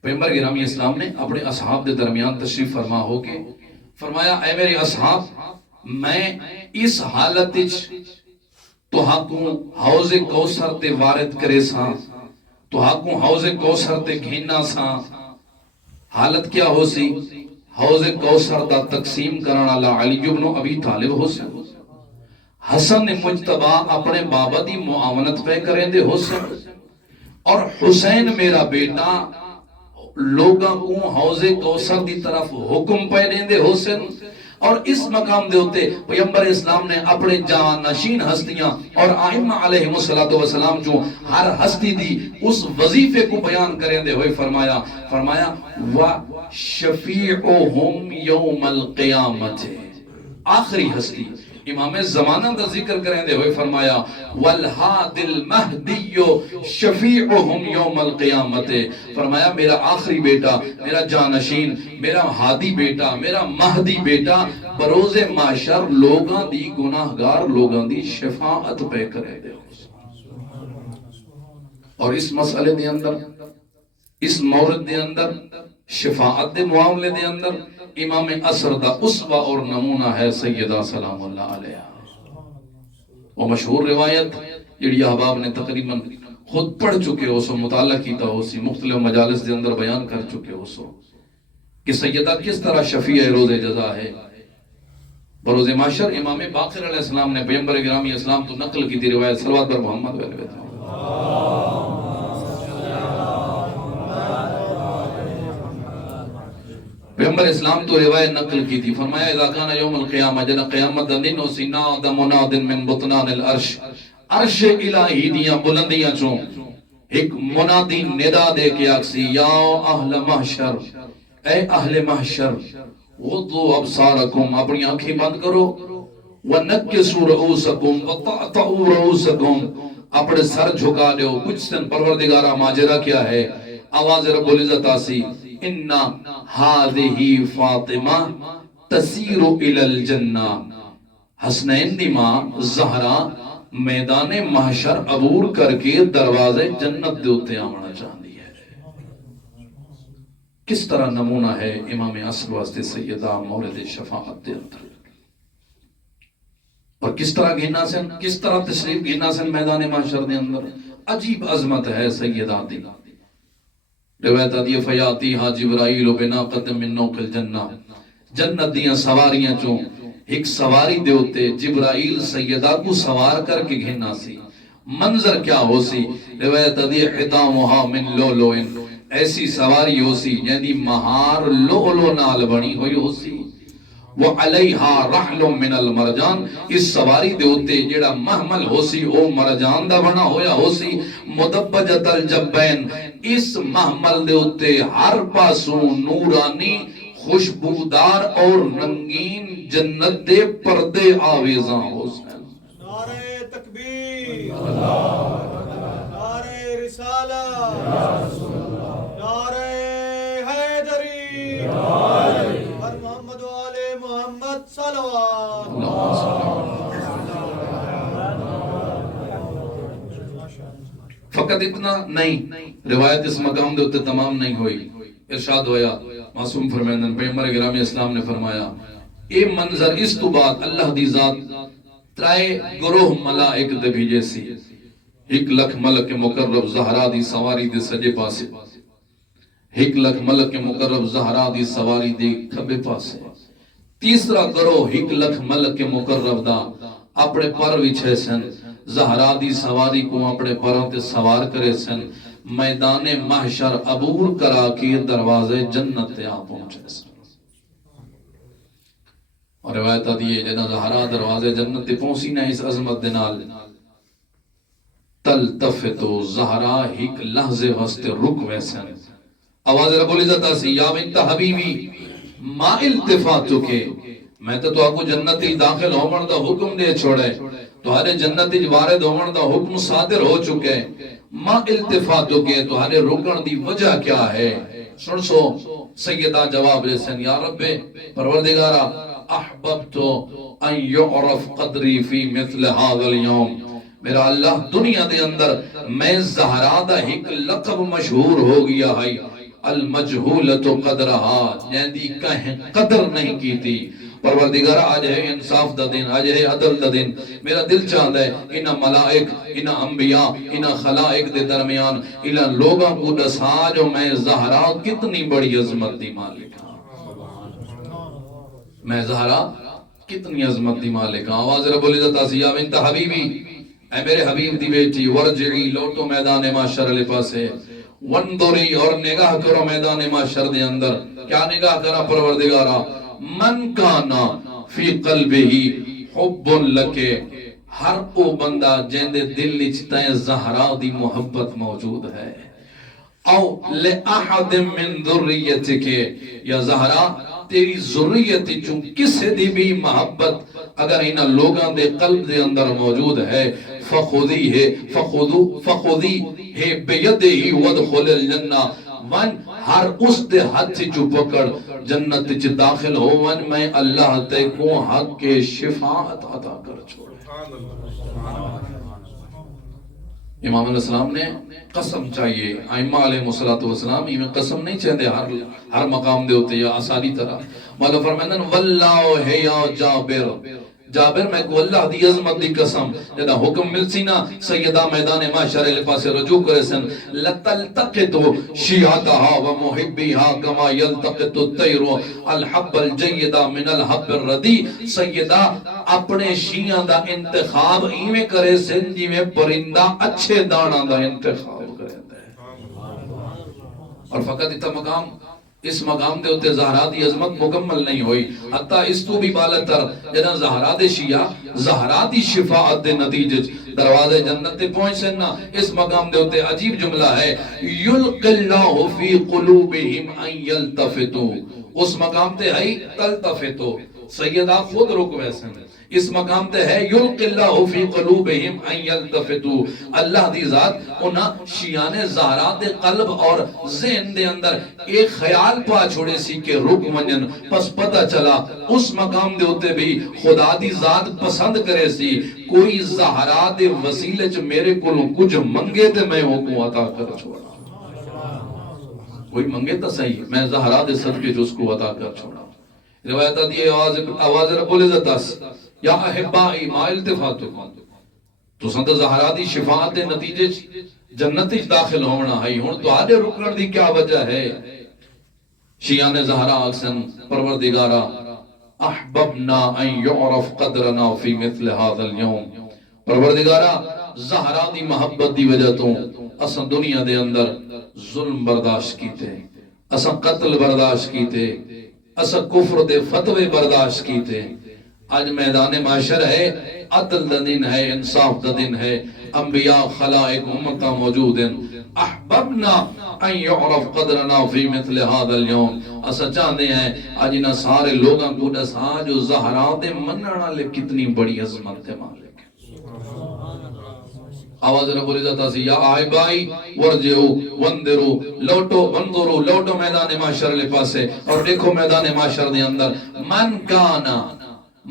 پیغمبر گرامی اسلام نے اپنے اصحاب دے درمیان تشریف فرما ہو کے فرمایا اے میرے اصحاب، میں اس حالت تو حقوں حوض کوثر تے وارد کرے ساں، تو حقوں حوض کوثر تے گھیننا ساں، حالت کیا ہو سی؟ حوض کوثر دا تقسیم کرنا اللہ علی بن ابی طالب ہو سی، حسن مجتبہ اپنے بابا دی معاونت پہ کریں دے ہو سی، اور حسین میرا بیٹا لوگاں کو حوض کوثر دی طرف حکم پہ دیں دے ہو سی۔ اور اس مقام دے ہوتے پیغمبر اسلام نے اپنے جان نشین ہستیاں اور آئمہ علیہ السلام جو ہر ہستی دی اس وظیفے کو بیان کریں دے ہوئے فرمایا وَشَفِيعُهُمْ يَوْمَ الْقِيَامَةِ، آخری ہستی امام زمانہ دا ذکر کریں دے ہوئے فرمایا والہاد المہدی شفیعہم یوم القیامت، فرمایا میرا آخری بیٹا، میرا جانشین، میرا ہادی بیٹا، میرا مہدی بیٹا بروز معاشر لوگاں دی گناہگار لوگاں دی شفاعت پہ کرے دے. اور اس مسئلے دے اندر، اس مورد دے اندر، شفاعت دے معاملے دے اندر امام عصر دا اسوہ اور نمونہ ہے سیدہ سلام اللہ علیہ. وہ مشہور روایت جڑی احباب نے تقریباً خود پڑھ چکے ہو سو، مطالعہ کیتا ہو سی، مختلف مجالس دے اندر بیان کر چکے ہو سو کہ سیدہ کس طرح شفیع روز جزا ہے. بروز معاشر امام باقر علیہ السلام نے پیغمبر گرامی اسلام تو نقل کی تھی روایت، صلوات بر محمد علیہ وسلم. پیغمبر اسلام تو روایت نقل کی تھی، فرمایا اذا کان یوم القیامہ، جنا قیامت دن ہو سی نادى مناد من بطنان العرش، عرش الہی دیاں بلندیاں چوں ایک منادی ندا دے کے آکسی یا اہل محشر، اے اہل محشر غضوا ابصارکم، اپنی آنکھیں بند کرو، ونکسوا رؤوسکم وطأطئوا رؤوسکم، اپنے سر جھکا دو. کچھ سن پروردگارہ ماجرہ کیا ہے؟ آواز رب العزت آسی اِنَّا هَذِهِ فاطمہ تسیر الى الجنہ، حسنین دی ماں زہرا میدان محشر عبور کر کے دروازے جنت دیوتے آمنا چاہتی ہے. کس طرح نمونہ ہے امام عصر واسطے سیدہ مورد شفاعت دے اندر، اور کس طرح گھنا سن، کس طرح تشریف گھنا سن میدان محشر دے اندر. عجیب عظمت ہے سیدہ دی. روایت آدھی فیاتی ہا جبرائیل بناقۃ من نوق الجنہ، جنت دیاں سواریاں چوں ایک سواری دے ہوتے جبرائیل سیدہ کو سوار کر کے گھننا سی. منظر کیا ہو سی؟ روایت آدھی حطامہا من لولوئن، ایسی سواری ہو سی یعنی مہار لولو نال بنی ہوئی ہو سی. وَعَلَيْهَا رَحْلٌ مِّنَ الْمَرْجَانِ، اس سواری دے ہوتے جڑا محمل ہو سی او مرجان دا بنا ہویا ہو سی. مدبجت الجبین، اس محمل دے ہوتے ہر پاسوں نورانی خوشبودار اور رنگین جنت دے پردے آویزاں ہو سی. نعرہ تکبیر، نعرہ رسالہ، نعرہ حیدری، ہر محمد و آل محمد صلوات. فقط اتنا نہیں، روایت اس مقام دے ہوتے تمام نہیں ہوئی. ارشاد ہویا معصوم فرمیندن پیغمبر گرامی اسلام نے فرمایا اے منظر اس تو بعد اللہ دی ذات ترائے گروہ ملائک دے بھیجے سی. 1,00,000 ملک مقرب زہرا دی سواری دے سجے پاسے، 1,00,000 ملک مقرب زہرا دی سواری دے کھبے پاسے. تیسرا گروہ 1,00,000 ملک مقرب دا اپنے پر وچھے سن، زہرا دی سواری کو اپنے پروں تے سوار کرے سن، میدان محشر عبور کرا کے دروازے جنت تے آ پہنچے سن. اور روایت آدھی ہے جنہ زہرا دروازے جنت تے پہنچی نہ اس عظمت دے نال تلتفتو زہرا ایک لحظے واسطے رک ویسن. آواز رب العزت آسی یا بنت حبیبی ما التفاتو کے، میں تو آپ کو جنتی داخل ہومن دا حکم دے چھوڑے، تمہارے جنتی وارد ہومن دا حکم صادر ہو چکے، ما التفاتو کے تمہارے رکن دی وجہ کیا ہے؟ سن سو سیدہ جواب لسن یا رب پروردگارا احببتو ان یعرف قدری فی مثل هذا اليوم، میرا اللہ دنیا دے اندر میں زہرا دا ایک لقب مشہور ہو گیا ہے المجہولت قدرہا، جیندی کہیں قدر نہیں کی تھی. پروردگارہ آج ہے انصاف دا دن، آج ہے عدل دا دن. میرا دل چاہتا ہے انہا ملائک، انہا انبیاء، انہا خلائق دے درمیان انہا لوگاں کو دسا جو میں زہرا کتنی بڑی عظمت دی مالک ہاں، میں زہرا کتنی عظمت دی مالک ہاں. آواز رب العزت آسیہ بنت حبیبی، اے میرے حبیب دی بیٹی، ورجعی لوٹو میدان معاشر علی پاسے، وندری اور نگاہ کرو میدان معاشر دے اندر. کیا نگاہ کرا پروردگارہ؟ من کانا فی قلبہی حب لکے، ہر او بندہ جیندے دل اچتائیں زہرا دی محبت موجود ہے. او لِأَحَدٍ مِّن ذُرِّيَّتِكَ، یا زہرا تیری ذریت چوں کسے دی بھی محبت اگر انہاں لوگاں دے قلب دے اندر موجود ہے فخذی ہے بیدہی وادخل الجنہ ون ہر اس دے ہاتھ چو پکڑ جنت چ داخل ہو ون میں اللہ تے کو حق کے شفاعت عطا کر چھوڑے۔ امام علیہ السلام نے قسم چاہیے، ائمہ علیہ السلام میں قسم نہیں چاہتے ہر مقام دے ہوتے یا آسانی طرح مولا فرمائندن واللہ ہے یا جابر میں کو اللہ دی عظمت دی قسم جدا حکم مل سی نا سیدہ میدان معاشر لے پاسے رجوع کرے سن لتلتقط شیعتها ومحبیها کما یلتقط الطیر الحب الجید من الحب الردی سیدہ اپنے شیعہ دا انتخاب ایویں کرے سن جی میں پرندہ اچھے دانا دا انتخاب کرے اور فقط اتنا مقام اس مقام دے ہوتے زہرا دی عظمت مکمل نہیں ہوئی حتیٰ اس تو بھی بالتر جنہاں زہرا دے شیعہ زہرا دی شفاعت دے نتیجے دروازے جنت تے پہنچ سننا اس مقام دے ہوتے عجیب جملہ ہے یلقی اللہ فی قلوبہم ان یلتفتو اس مقام تے ہے تلتفتو سیدہ خود رکوے سن اس مقام تے ہے یلقی اللہ فی قلوبہم ان یلتفتو اللہ دی ذات انہاں شیعان زہرا دے قلب اور ذہن دے اندر ایک خیال پا چھوڑے سی کہ رک ونجن پس پتہ چلا اس مقام دے ہوتے بھی خدا دی ذات پسند کرے سی کوئی زہرا دے وسیلے چ میرے کولوں کچھ منگے تے میں ہوں کو عطا کر چھوڑا کوئی منگے تا صحیح میں زہرا دے صدقے جو اس کو عطا کر چھوڑا روایت دی آواز رب العزت اس یا احبائی ما التفاتکم تو سنت زہرا دی شفاعت دے نتیجے جنت اچ داخل ہونا ہے ہون تو آدھے رکن دی کیا وجہ ہے شیعان زہرا اکسن پروردگارا احببنا ان یعرف قدرنا فی مثل هذا اليوم پروردگارا زہرا دی محبت دی وجہ تو اساں دنیا دے اندر ظلم برداشت کیتے اساں قتل برداشت کیتے اساں کفر دے فتوے برداشت کیتے آج میدان معاشر ہے عدل دا دن ہے انصاف دا دن ہے انبیاء خلائق امتہ موجود ہیں احببنا ان یعرف قدرنا فی مثل هذا اليوم اسا چاہتے ہیں آج انہا سارے لوگاں کو دسا جو زہرا دے مننا لے کتنی بڑی عظمت دے مالک آواز رب العزت آسی یا آئبائی ورجعو وندرو لوٹو وندرو لوٹو میدان معاشر لے پاسے اور دیکھو میدان معاشر دے اندر من کانا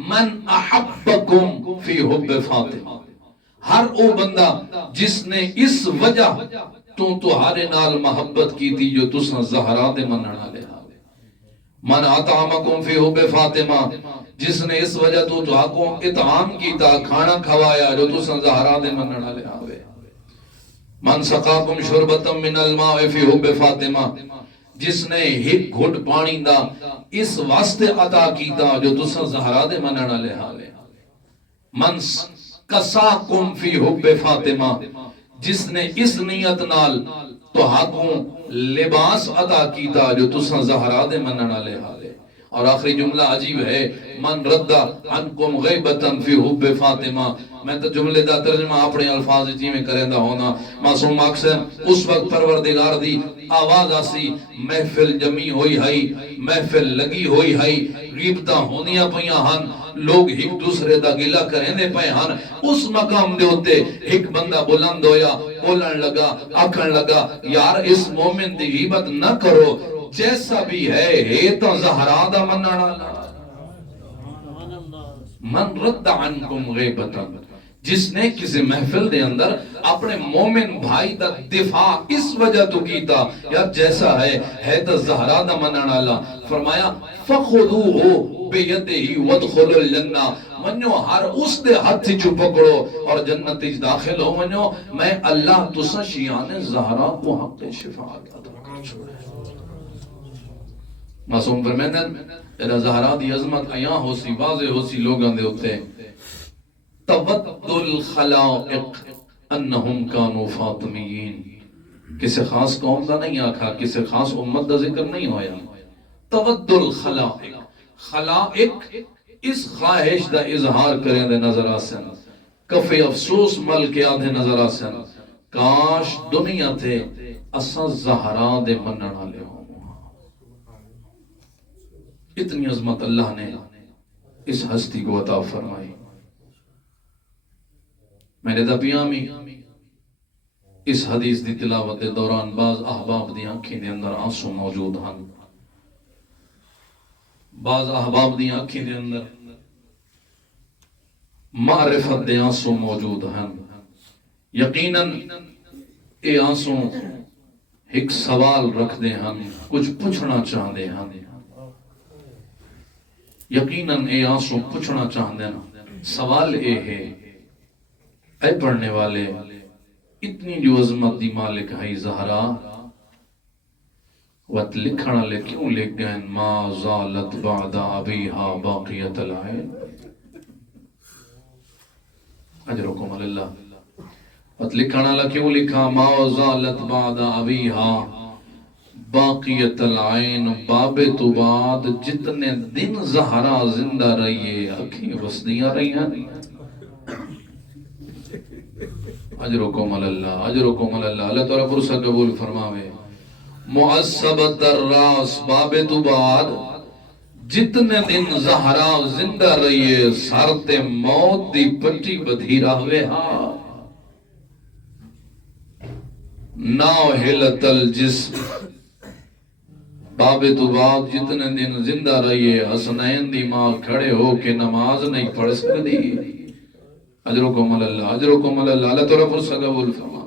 من احبکم فی حب فاطمہ ہر او بندہ جس نے اس وجہ تو تہارے نال محبت کی تھی جو تساں زہرا دے مننا لے من اطعمکم فی حب فاطمہ جس نے اس وجہ تو تہاکوں اطعام کی تا کھانا کھوایا جو تساں زہرا دے مننا لے آوے من سقاکم شربتم من الماء فی حب فاطمہ جس نے ہک گھٹ پانی دا اس واسطے عطا کیتا جو تساں زہرا دے مننا لے حالے من کساکم فی حب فاطمہ جس نے اس نیت نال تو ہاکوں لباس عطا کیتا جو تساں زہرا دے مننا لے حالے اور آخری جملہ عجیب ہے من ردہ عنکم غیبتاً فی حب فاطمہ میں تو جملے دا ترجمہ اپنے الفاظ جی میں کرندہ ہونا معصوم اکثر اس وقت پروردگار دی آواز آسی محفل جمی ہوئی ہے محفل لگی ہوئی ہے غیبتہ ہونیاں پہیاں ہن لوگ ایک دوسرے دا گلہ کرنے پہ ہن اس مقام دے ہوتے ایک بندہ بلند ہویا بولن لگا آکھن لگا یار اس مومن دی غیبت نہ کرو جیسا بھی ہے تو زہرا دا مننا من رد عنکم غیبتاً جس نے کسی محفل دے اندر اپنے مومن بھائی دا دفاع اس وجہ تو کیتا یار جیسا ہے تو زہرا دا مننا اللہ فرمایا فخذوہو بیدہی وادخلوا الجنہ منو ہر اس دے ہاتھ چو پکڑو اور جنت اچ داخل ہو منو میں اللہ تسا شیعان زہرا کو حق شفاعت عطا کر چھوڑے معصوم فرمیندن جنہ زہرا دی عظمت ایاں ہو سی واضح ہو سی لوگاں دے ہوتے تود الخلائق انہم کانوا فاطمیین کسی خاص قوم دا نہیں آکھا کسی خاص امت دا ذکر نہیں ہویا تود الخلائق خلائق اس خواہش دا اظہار کریں دے نظر آسن کفی افسوس مل کے آدھے نظر آسن کاش دنیا تھے اساں زہرا دے مننا لے ہوں اتنی عظمت اللہ نے اس ہستی کو عطا فرمائی. میرے دبیامی اس حدیث دی تلاوت دے دوران بعض احباب دی آنکھیں دے اندر آنسو موجود ہیں. بعض احباب دی آنکھیں دے اندر معرفت دے آنسو موجود ہیں. یقیناً اے آنسو ایک سوال رکھ دے ہیں، کچھ پوچھنا چاہ دے ہیں. یقیناً اے آنسو پوچھنا چاہ دے ہیں. سوال اے ہے، اے پڑھنے والے، اتنی جو عظمت دی مالک ہے زہرا، وقت لکھنا لے کیوں لکھ گئے ما زالت بعد ابیہا باقیت العین. اجرکم اللہ. وقت لکھنا لے کیوں لکھا ما زالت بعد ابیہا باقیت العین. بابے تو بعد جتنے دن زہرا زندہ رہیے اکھیں وسدیاں رہی ہیں. اجرکم اللہ، اجرکم اللہ. اللہ تعالیٰ پرسہ قبول فرماوے. معصبت الراس، بابے تو بعد جتنے دن زہرا زندہ رہیے سارت موت دی پٹی بدھی رہوے ہاں. ناو حلت الجسم، بابے تو بعد جتنے دن زندہ رہیے حسنین دی ماں کھڑے ہو کے نماز نہیں پڑھ سکتی. اجرکم اللہ، اجرکم اللہ. اللہ تعالیٰ فرصہ قبول فرماوے.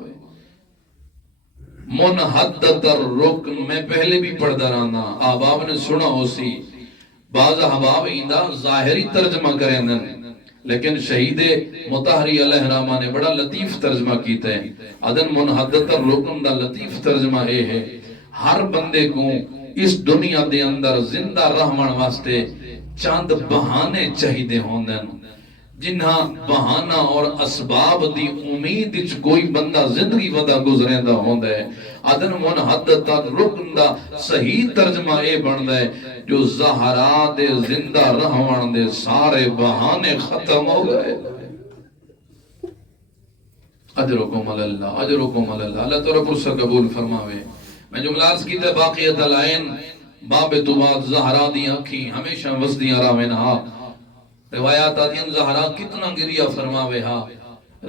منحدت الرکن، میں پہلے بھی پڑھتا رہنا، احباب نے سنا ہو سی. بعض احباب ایندہ ظاہری ترجمہ کریں دن، لیکن شہید مطہری علیہ الرحمہ نے بڑا لطیف ترجمہ کیتا ہے. ادن منحدت الرکن دا لطیف ترجمہ اے ہے، ہر بندے کو اس دنیا دے اندر زندہ رہن واسطے چاند بہانے چاہیدے ہوندن. جنہاں بہانہ اور اسباب دی امید وچ کوئی بندہ زندگی ودا گزریندا ہوندا ہے. ادن منحدت الرکن دا صحیح ترجمہ اے بندا ہے جو زہرا دے زندہ رہن دے سارے بہانے ختم ہو گئے. اجرکم اللہ، اجرکم اللہ. اللہ تعالیٰ پرسہ قبول فرماوے. میں جملہ عرض کی تے باقیت العین، باب تو بعد زہرا دی آنکھیں ہمیشہ وسدیاں راوین ہا. روایات آدین زہرا کتنا گریہ فرماوے ہا.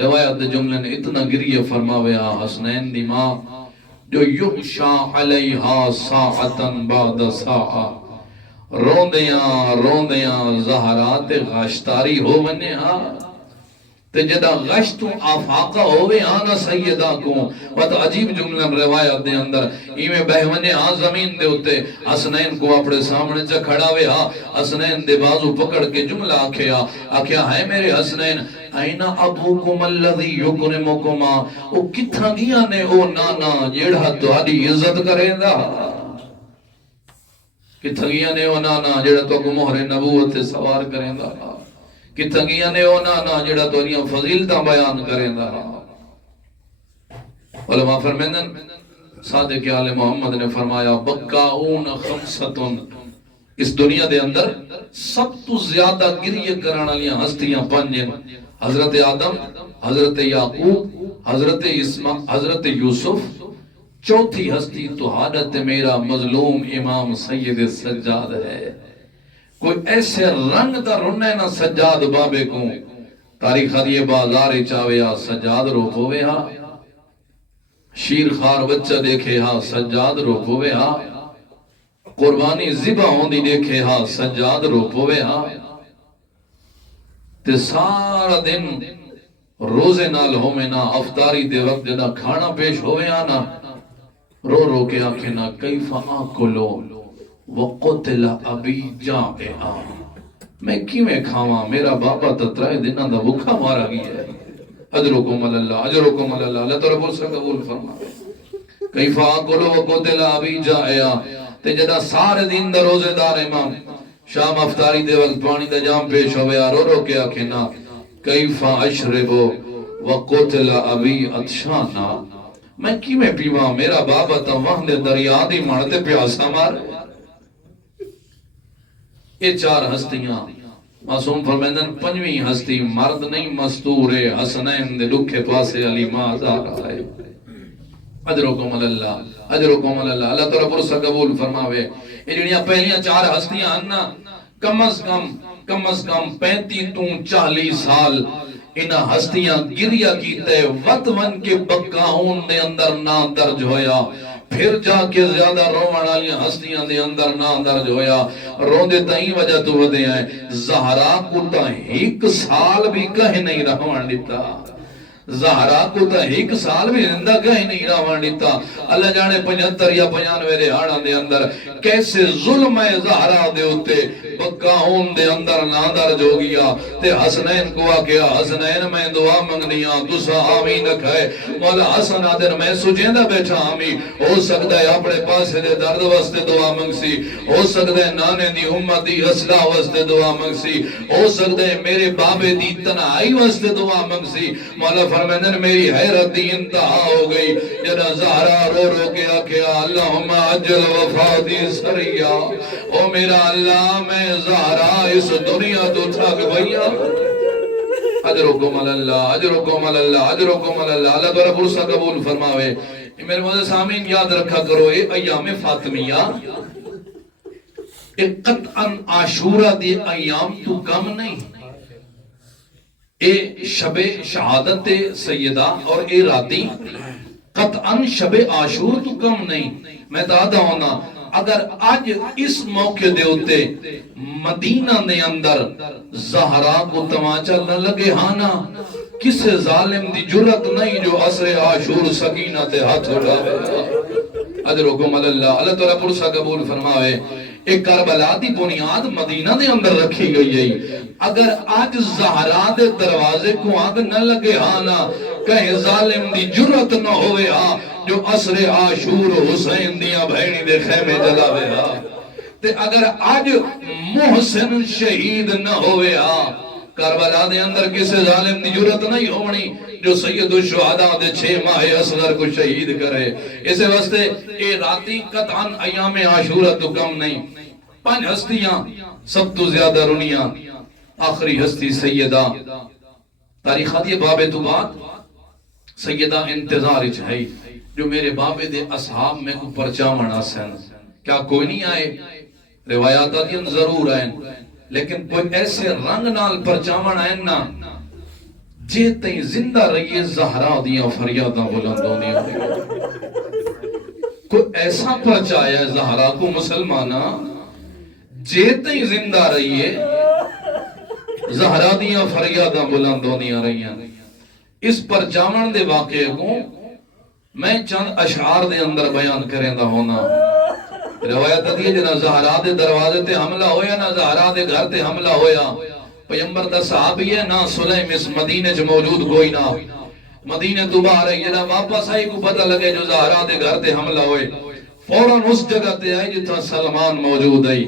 روایات جملے نے اتنا گریہ فرماوے ہا. حسنین دی ماں جو یغشا علیہا ساعتاً بعد ساعہ، روندیاں روندیاں زہرا تے غاشتاری ہو بنے ہا. تے جدا غشت آفاقہ ہوئے آنا سیدہ کو. وقت عجیب جملہ روایت دے اندر ایمیں بہونے ہاں زمین دے ہوتے حسنین کو اپنے سامنے چا کھڑا ہوئے ہاں. حسنین دے بازو پکڑ کے جملہ آکھیا ہے میرے حسنین اینا ابوکم اللذی یکرمکما، او کتھا گیا نے او نانا جیڑا تہاڈی عزت کریں دا. کتھا گیا نے او نانا جیڑا تو کو مہر نبوت سے سوار کریں دا. کتھا گیا نے او نانا جڑا توریاں فضیلتاں بیان کریں دا. علماء فرمیندن صادق آل محمد نے فرمایا بکاؤن خمسطن، اس دنیا دے اندر سب تو زیادہ گریہ کرانا لیاں ہستیاں پنجن: حضرت آدم، حضرت یعقوب، حضرت یوسف. چوتھی ہستی تو حادت میرا مظلوم امام سید سجاد ہے. کوئی ایسے رنگ دا رنے نہ سجاد بابے کو. تاریخ دیئے بازار چاوے ہاں سجاد رو پوے ہاں. شیر خار بچہ دیکھے ہاں سجاد رو پوے ہاں. قربانی ذبح ہوندی دیکھے ہاں سجاد رو پوے ہاں. تے سارا دن روزے نال ہوئے نا افطاری دے وقت جدا کھانا پیش ہوئے آنا رو رو کے آنکھیں نا کیفا آکلو وقتل ابی جائعا، میں کیویں کھاواں میرا بابا تترائے دنہ دا بھوکا مارا گیا ہے. اجرکم اللہ، اجرکم اللہ. اللہ تعالیٰ پر سے قبول فرمائے. کیفا آکلو وقتل ابی جائعا. تے جدا سارے دن دا روزے دار امام شام افطاری دے وقت پانی دا جام پیش ہوئے رو رو کے آکھیں نا کیفا اشربو وقتل ابی عطشانا، میں کیویں پیواں میرا بابا تا وہاں دے دریا دی مارتے پیاسا مار. یہ چار ہستیاں معصوم فرمیندن. پنجویں ہستی مرد نہیں مستور ہے، حسنین دے لکھے پاسے علی ماں زہرا ہے. اجرکم اللہ اجرکم اللہ اللہ تعالیٰ پرسہ قبول فرماوے. یہ جنیاں پہلیاں 4 ہستیاں اننا کم از کم 35-40 سال انہا ہستیاں گریہ کیتے وط ون کے بکاؤن دے اندر نا درج ہویا. پھر جا کے زیادہ روان آلیاں ہستیاں دے اندر نا درج ہویا. روندے تائیں وجہ تو ودے آئے زہرا کو تا 1 سال بھی کہیں نہیں رہوان دیتا. زہرا کو تا 1 سال بھی زندہ کہیں نہیں رہوان دیتا. اللہ جانے 75 یا 95 دے آڑا دے اندر کیسے ظلم ہے زہرا دے ہوتے بکاؤن دے اندر نادر جو گیا. تے حسنین کو آکیا حسنین میں دعا منگنیاں تسا آمین کھائے. مولا حسن آدر میں سجیندہ بیٹھا آمین. ہو سکتا ہے اپنے پاس دے درد واسطے دعا منگسی. ہو سکتا ہے نانے دی امتی اصلاح واسطے دعا منگسی. ہو سکتا ہے میرے بابے دی تنہائی واسطے دعا منگسی. مولا فرمائن میری حیرت دی انتہا ہو گئی. جنا زہرا رو رو کے آکیا اللہم عجل وفاتی سریا. او میرا اللہ میں زہرا اس دنیا تو تھک بھئیا. اجرکم اللہ اجرکم اللہ اجرکم اللہ اللہ تعالیٰ پرسہ قبول فرماوے. میرے موضوع سامین یاد رکھا کرو اے ایام فاطمیہ اے قطعاً عاشورہ دے ایام تو کم نہیں. اے شب شہادت سیدہ اور اے راتی قطعاً شب عاشور تو کم نہیں. میں دادا ہونا اگر آج اس موقع دے ہوتے مدینہ نے اندر زہرا کو تماچا نہ لگے ہانا کسے ظالم دی جرت نہیں جو عصر عاشور سکینہ تے ہاتھ اٹھاوے. اجرکم اللہ اللہ تعالیٰ پرسہ قبول فرماوے. ایک کربلا دی بنیاد مدینہ دے اندر رکھی گئی ہے. اگر آج زہرا دے دروازے کو آگ نہ لگے ہانا کہیں ظالم دی جرت نہ ہوئے ہاں جو عصر عاشور حسین دیا بھینی دے خیمے جلاوے ہاں. تے اگر آج محسن شہید نہ ہوئے ہاں کربلا دے اندر کسے ظالم دی جرت نہیں ہونی جو سید الشہداء دے 6 ماہ اصغر کو شہید کرے. اسے واسطے اے راتی قطعاً ایام عاشورہ تو کم نہیں. 5 ہستیاں سب تو زیادہ رنیاں. آخری ہستی سیدہ تاریخات یہ بابے تو بات سیدہ انتظار ہے جو میرے بابے دے اصحاب میں کو پرچامن سن. کیا کوئی نہیں آئے؟ روایات آدین ضرور آئیں لیکن کوئی ایسے رنگ نال پرچامن آئیں نا جیتے ہی زندہ رہیے زہرا دیا فریاداں بلندوں دیا. کوئی ایسا پرچایا ہے زہرا کو مسلمانہ جیتے ہی زندہ رہیے زہرا دیا فریاداں بلندوں دیا رہیاں. اس پرچامن دے واقعے کو میں چند اشعار دے اندر بیان کریں دا ہونا. روایت دی جنا زہرا دے دروازے تے حملہ ہویا نہ زہرا دے گھر تے حملہ ہویا. پیغمبر دا صحابی ہے نہ سلیم اس مدینے جو موجود کوئی نہ. مدینے تو باہر ہے جنا واپس آئی کو پتہ لگے جو زہرا دے گھر تے حملہ ہوئے فوراں اس جگہ تے آئی جتنا سلمان موجود ہے.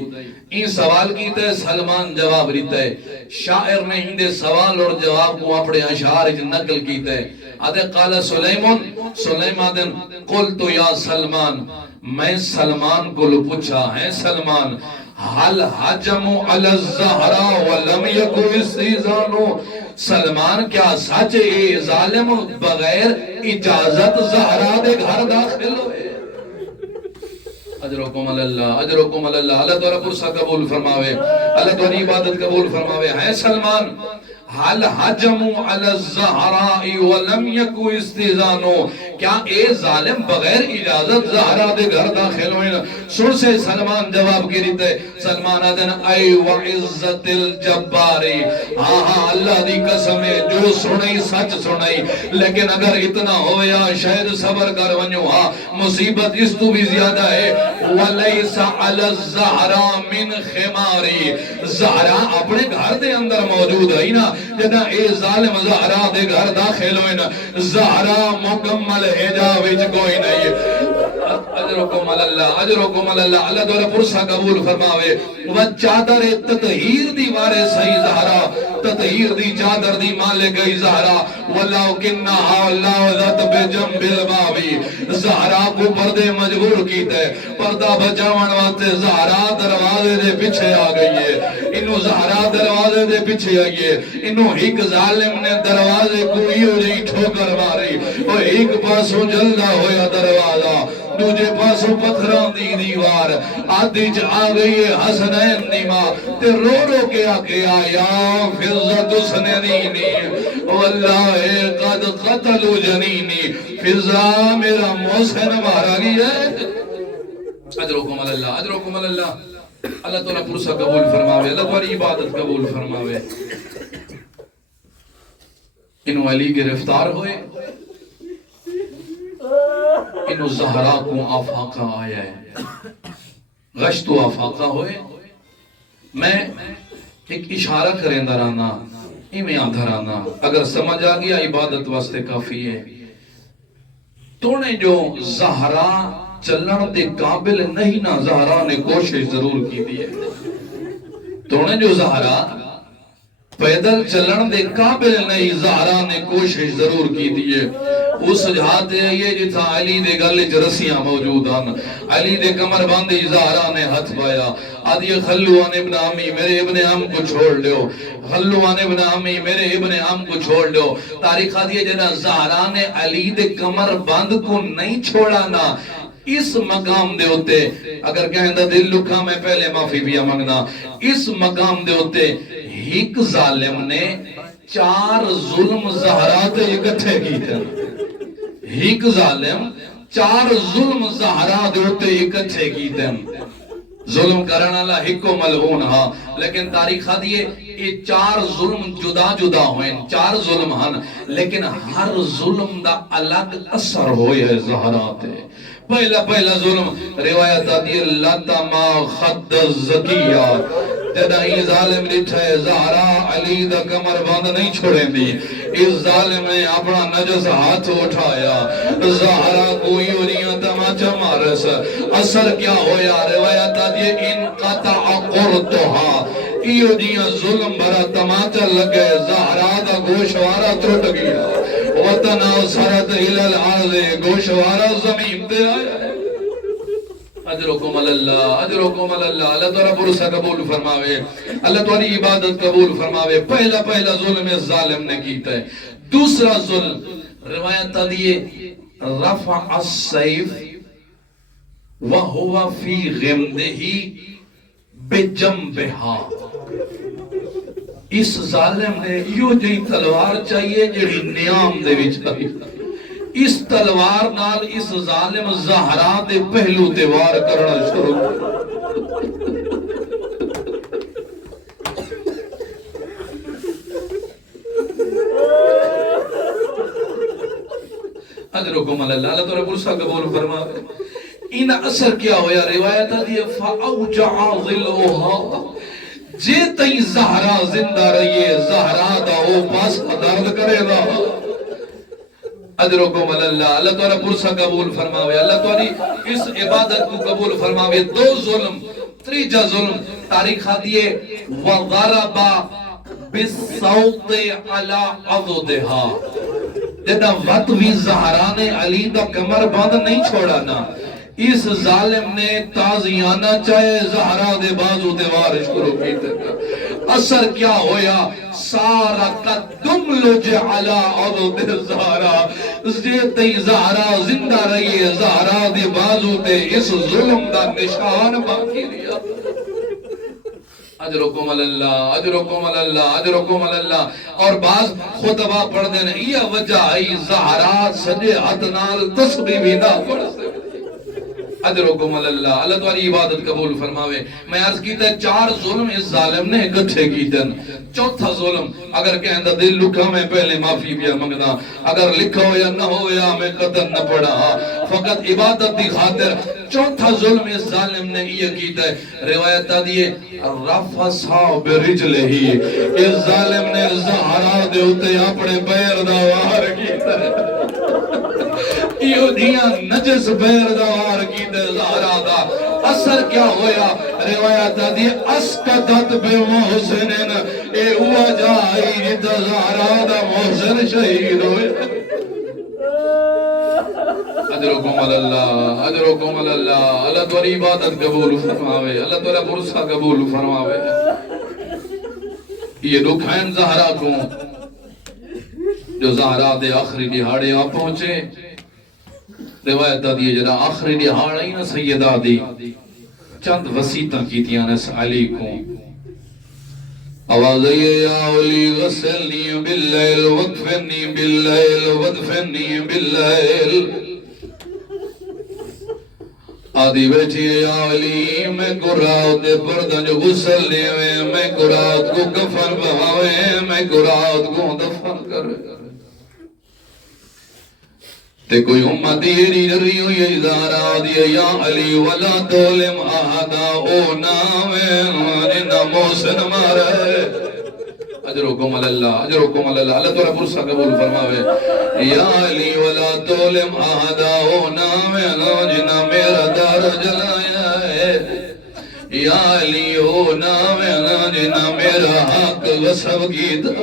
این سوال کیتا ہے سلمان جواب دیتا ہے. شاعر نے ہندے سوال اور جواب کو اپنے اشعار نقل کیتا ہے. آدھے قال سلیم آدن قلتو یا سلمان میں سلمان کو پوچھا ہے سلمان حل حجمو علی الزہرا ولم یکو استیزانو. سلمان کیا سچ اے ظالم بغیر اجازت زہرا دے گھر داخل ہوئے. اجرکم اللہ اجرکم اللہ اللہ تعالیٰ پرسہ قبول فرماوے. اللہ تعالیٰ عبادت قبول فرماوے. ہے سلمان حل حجمو علی الزہراء ولم یکو استیزانو. کیا اے ظالم بغیر اجازت زہرا دے گھر داخل ہوئے. سن سے سلمان جواب کی دیتے سلمان آدن اے وعزت الجباری ہاں ہاں اللہ دی قسم ہے جو سنئی سچ سنئی لیکن اگر اتنا ہویا شاید صبر کر ونیو ہاں مصیبت اس تو بھی زیادہ ہے. وَلَيْسَ عَلَى الزَّهْرَا مِنْ خِمَارِ. زہرا اپنے گھر دے اندر موجود ہے نا جنا اے ظالم زہرا دے گھر داخل ہوئے نا زہرا مکمل حجاب وچ کوئی نہیں. اجرکم اللہ، اجرکم اللہ، اللہ تعالیٰ پرسہ قبول فرماوے. و چادر تطہیر دی وارے صحیح زہرا، تطہیر دی چادر دی مالک گئی زہرا. واللہ کنہا اللہ ذات بے جنب البابی، زہرا کو پردے مجبور کیتا ہے، پردہ بچاون واسطے زہرا دروازے دے پیچھے آ گئی ہے. انہوں زہرا دروازے دے پیچھے آئی ہے. انہوں ایک ظالم نے دروازے کو ہو جئی ٹھوکر ماری، اور ایک پاسوں جلدہ ہویا دروازہ، دوجے پاسوں پتھران دی دیوار. آدھی آ گئی ہے حسنین دی ماں تے رو رو کے آکے آیا فضت سنینی واللہ قد قتلوا جنینی. فضا میرا محسن مارا گیا ہے. اجرکم اللہ، اجرکم اللہ. اللہ تعالیٰ پرسہ قبول فرماوے، اللہ تعالیٰ عبادت قبول فرماوے. انہوں علی گرفتار ہوئے، انہوں زہرا کو آفاقہ آیا ہے، غشت و آفاقہ ہوئے. میں ایک اشارہ کریں درانا ایمیں آدھرانا، اگر سمجھ آگیا عبادت واسطے کافی ہے. تو نے جو زہرا چلن دے قابل نہیں نا، زہرا نے کوشش ضرور کی دی ہے. تو نے جو زہرا پیدل چلن دے قابل نہیں، زہرا نے کوشش ضرور کی دی ہے. اس جہاد ہے یہ جتھا علی دے گلے رسیاں موجود ہیں، علی دے کمر باندھی زہرا نے ہاتھ پایا. آدھی خلوان ابن عمی میرے ابن عم کو چھوڑ لیو، خلوان ابن عمی میرے ابن عم کو چھوڑ لیو. تاریخ آدھی ہے جنہ زہرا نے علی دے کمر باندھ کو نہیں چھوڑا نا. اس مقام دے ہوتے اگر کہیں دا دل لکھا میں پہلے معافی بھی مانگنا، اس مقام دے ہوتے ایک ظالم نے 4 ظلم زہرا تے اکٹھے کی تھے. ایک ظالم 4 ظلم زہرا دے ہوتے اکٹھے کی تھے. ظلم کرنا اللہ ہکو ملعون ہاں، لیکن تاریخ دیئے یہ 4 ظلم جدا جدا ہوئے، 4 ظلم ہن، لیکن ہر ظلم دا الگ اثر ہوئے ہے زہرا تے. پہلا ظلم روایت آتی ہے لطما خد الزکیہ، جدہ ہی ظالم لٹھا ہے زہرا علی دا کمر باندھ نہیں چھوڑیں دی. اس ظالم نے اپنا نجس ہاتھ اٹھایا، زہرا کوئی اُریاں تماچا مارس. اثر کیا ہویا؟ روایت آتی ہے انقطع قرطہا، ایو جیاں ظلم بھرا تماچا لگے، زہرا دا گوشوارا ٹوٹ گیا. وطنہ سرد الال عرض، گوشوارا زمین تے آیا ہے. اجرکم اللہ، اجرکم اللہ. اللہ تعالیٰ پرسہ قبول فرماوے، اللہ تعالیٰ عبادت قبول فرماوے. پہلا ظلم اس ظالم نے کیتا ہے. دوسرا ظلم روایت دیئے رفع السیف وہو فی غمدہی بجنبہا. اس ظالم نے یوں جی تلوار چاہیے جڑی نیام دے وچ آئی. اس تلوار نال اس ظالم زہرا دے پہلو تے وار کرنا شروع. اجرکم اللہ، اللہ تعالیٰ پرسہ قبول فرماوے. ان اثر کیا ہویا؟ روایت دی فاوجع ظلها، جے تئی زہرا زندہ رہیے زہرا دا او پاس درد کرے گا. اجرکم اللہ، اللہ تعالیٰ پرسہ قبول فرماوے، اللہ تعالیٰ اس عبادت کو قبول فرماوے. 2 ظلم. تریجا ظلم تاریخ دیئے وَضَرَبَ بِالصَّوْتِ عَلَىٰ عَضُدِهَا، جدہ وطوی زہرا نے علی دا کمر باندھ نہیں چھوڑا نا. اس ظالم نے تازیانہ چاہے زہرا دے بازو دے وارش کرو کیتے. اثر کیا ہویا؟ سارا قدم لجع علی عضد زہرا، زیتی زہرا زندہ رہی ہے زہرا دے بازو دے اس ظلم دا نشان باقی لیا. اجرکم اللہ، اجرکم اللہ، اجرکم اللہ. اور بعض خطبہ پڑھ دینے یہ وجہ آئی زہرا سجے ہاتھ نال تسبیح بھی نہ پڑھ سکتے. اجرکم اللہ، اللہ تعالی عبادت قبول فرماوے. میں عرض کیتا ہے 4 ظلم اس ظالم نے اکٹھے کی دن. چوتھا ظلم اگر کہیں دا دل لکھا میں پہلے معافی بھی مانگنا، اگر لکھا ہو یا نہ ہو یا میں قدر نہ پڑھا، فقط عبادت دی خاطر. چوتھا ظلم اس ظالم نے یہ کیتا ہے. روایت دیئے رفسا برجلہی، اس ظالم نے زہرا دے ہوتے اپنے پیر دا وار کیتا ہے. یہ دیاں نجس بیردوار کی دے زہرا دا اثر کیا ہویا روایت دی اسکتت بے محسنن اے ہوا جائی جتا زہرا دا محسن شہید ہویا اجرکم اللہ اجرکم اللہ اللہ توری عبادت قبول فرماوے اللہ توری برسہ قبول فرماوے یہ دکھائن زہرا کو جو زہرا دے آخری دہاڑے آ پہنچے روایت دی جدا آخری دہاڑے نا سیدہ دی چند وسیطہ کی تیانس علی کو آواز یا علی غسلنی باللیل وقفنی باللیل ودفنی باللیل آدھی بیٹھی یا علی میں قرآت دے پردن جو غسل لیوے میں قرآت کو کفن بہاوے میں قرآت کو دفن کرے تے کوئی امتی ایری جری ہوئی ازارہ دیا یا علی ولا تولم آہدا او نامے انہ محسن مارے اجرکم اللہ اجرکم اللہ اللہ تو رب رسا قبول فرماوے یا علی ولا تولم آہدا او نامے انہ میرا دار جلایا ہے یا علی او نامے انہ میرا حق وصف گیتا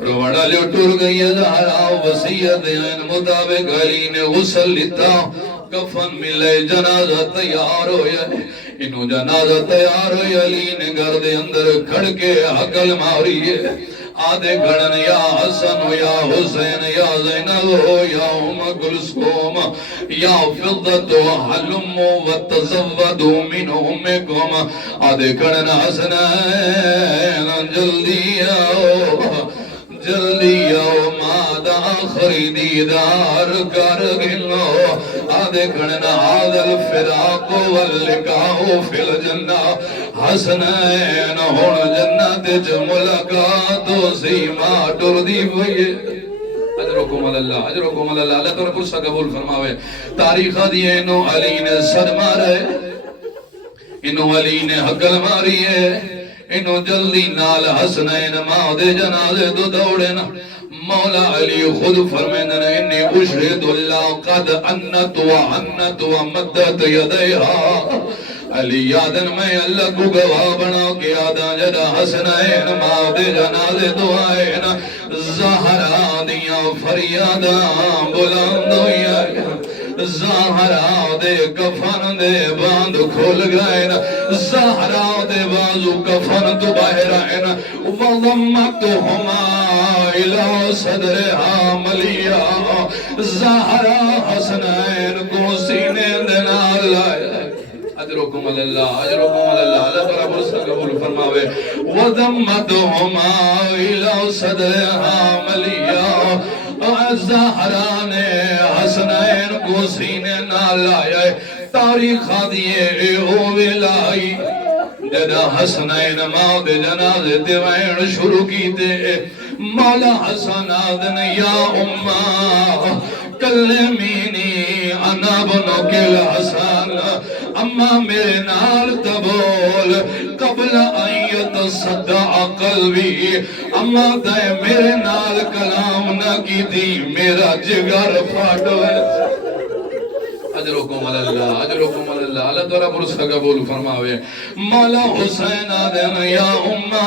روڑا لے ٹور گئی زہرا وسیعت ان مطابق علی نے غسل لیتا کفن ملے جنازہ تیار ہویا انہوں جنازہ تیار ہویا علی نے گھر دے اندر کھڑ کے عقل ماری ہے آدھے گھڑن یا حسن یا حسین یا زینب یا ام کلثوم یا فضت حلم وتزود من امکم آدھے گھڑن حسنین جلدی آؤ جلدی آؤ مادہ آخری دیدار کر گلو آدھے گھڑنا آدھل فراق واللقاؤ فی الجنہ حسنین ہون جنت ملاقات و سیما ٹردی ہوئی اجرکم اللہ اجرکم اللہ اللہ تو رب سے قبول فرماوے تاریخ دیئے انہوں علی نے صد مارے انہوں علی نے حقل ماری ہے انہوں جلدی نال حسنین ماؤدے جنازے دو دوڑنا مولا علی خود فرمیدن انی اشہد اللہ قد انت و مدت یدیہا علی یادن میں اللہ کو گواہ بنا کے آدھا جدا حسنین ماؤدے جنازے دو آئینا زہرا دیا فریاداں بلند ہویا زہرا دے کفن دے باندھ کھول گئے زہرا دے بازو کفن تو باہر آئے وضمتہما الى صدرہا ملیا زہرا حسنین کو سینے دینا لائے اجرکم اللہ اجرکم اللہ اللہ تعالیٰ برسہ قبول فرماوے وضمتہما الى صدرہا ملیا زہرا نے حسنین کو سینے نہ لائے تاریخ دیئے او ولائی جدا حسنین ماؤد جنازے دیوائن شروع کی دے مولا حسن آدن یا امہ کلمینی انا بنو کل حسن اما میرے نال تبول قبل آئیت صدع قلبی اما دائے میرے نال کلام نہ کی دی میرا جگر پھاٹو ہے اجرکم اللہ اجرکم اللہ اللہ تو رب رسہ قبول فرماوے مولا حسین آدن یا امہ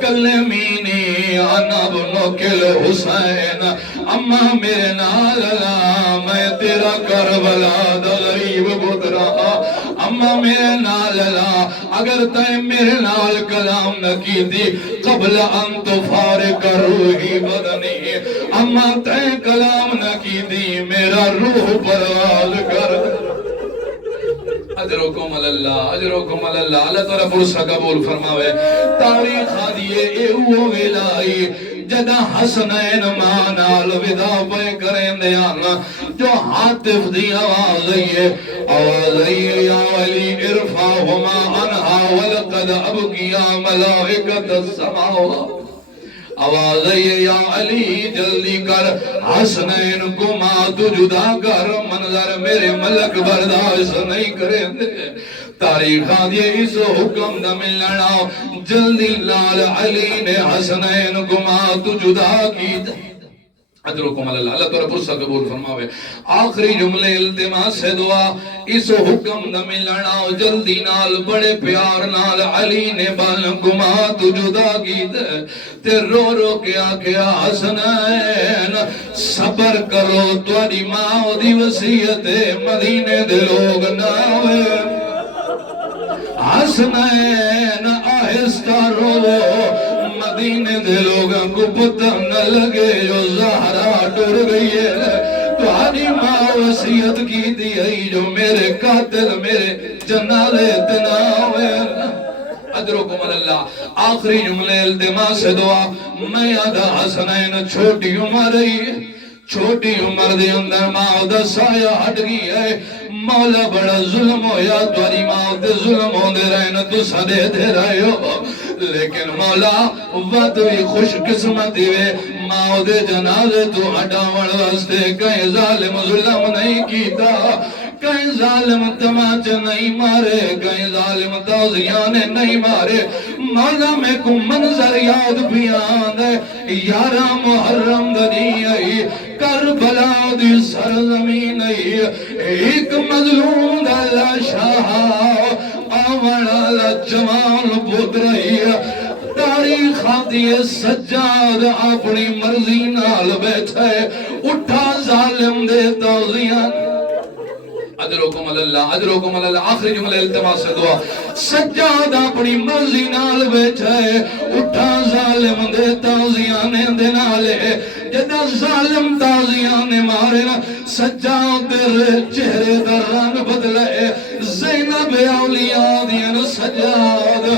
کلمینی انا بنوکل حسین اما میرے نال لا میں تیرا کربلا دا غریب پترا اما میرے نال لا اگر تے میرے نال کلام نہ کی دی قبل ان تفارق روحی بدنی اما تے کلام نہ کی دی میرا روح پرواز کر اجرکم اللہ اجرکم اللہ اللہ تو رب رسہ قبول فرماوے تاریخ دیئے ایو ولائی جدا حسنین مانال ودا پہ کریں دے آنا جو حاطف دی آواز یا علی ارفاہما انہا ولقد ابکیا ملائکت السماوات آواز یا علی جلدی کر حسنین کو مات جدا کر منظر میرے ملک برداشت نہیں کریں دے تاریخ دیئے اس حکم دا ملنا جلدی لال علی نے حسنین کو مات جدا کی دے اجرکم اللہ، اللہ تعالیٰ پرسہ قبول فرماوے۔ آخری جملے التماس سے دعا، اس حکم دا ملنا جلدی نال بڑے پیار نال علی نے گما تو جدا کی دے تے رو رو کے آکھیا حسنین صبر کرو تواڈی ماں دی وصیت مدینے دے لوگ نہ ہوئے، حسنین آہستہ رو مدینے دے لوگاں کو پتہ نہ لگے جو زہرا ٹر گئی ہے، تو آنی ماں وصیت کی دی جو میرے قاتل میرے جنازے تنا ہوئے۔ اجرکم اللہ، آخری جملے التماس دعا، میں آدھا حسنین چھوٹی عمر رہی ہے، چھوٹی عمر دے اندر ماں دا سایہ ہٹ گئی ہے، مولا بڑا ظلم ہویا تواری ماں دے ظلم ہو دے رہے تو صدے دے رہے ہو، لیکن مولا وعدوی خوش قسمتی وے ماں دے جنازے تو ہٹاون واسطے کہیں ظالم ظلم نہیں کیتا، کہیں ظالم تماچ نہیں مارے، کہیں ظالم تازیانے نہیں مارے، مولا میں کو منظر یاد بھی آنے، یارہ محرم دنی آئی کربلا دی سرزمین آئی، ایک مظلوم دا شاہ آوڑا جوان پوت رہی، تاریخ آتی سجاد اپنی مرضی نال بیٹھے، اٹھا ظالم دے توزیان۔ اجرکم اللہ، اجرکم اللہ، آخری جملے التماس سے دعا، سجاد اپنی مرضی نال بیٹھے، اٹھا ظالم دے تازیانے دے نالے، جدہ ظالم تازیانے مارے نا، سجاد دے چہرے دا رنگ بدلے، زینب اولیاء دین سجاد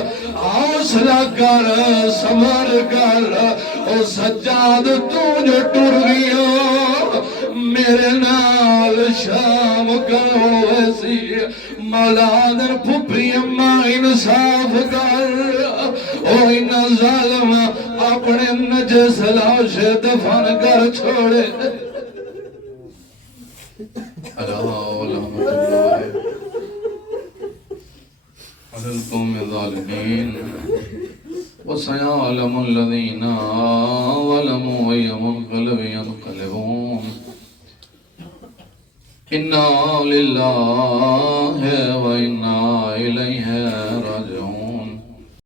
حوصلہ کر صبر کر، او سجاد تو جو ٹر گیا میرے نال شام کرو ایسی، مولا در پھپی اماں انصاف کر، او ان ظالم اپنے نجس لاش دفن کر چھوڑے۔ علی القوم الظالمین وسيعلم الذين ظلموا أي منقلب ينقلبون، إنا لله وإنا إليه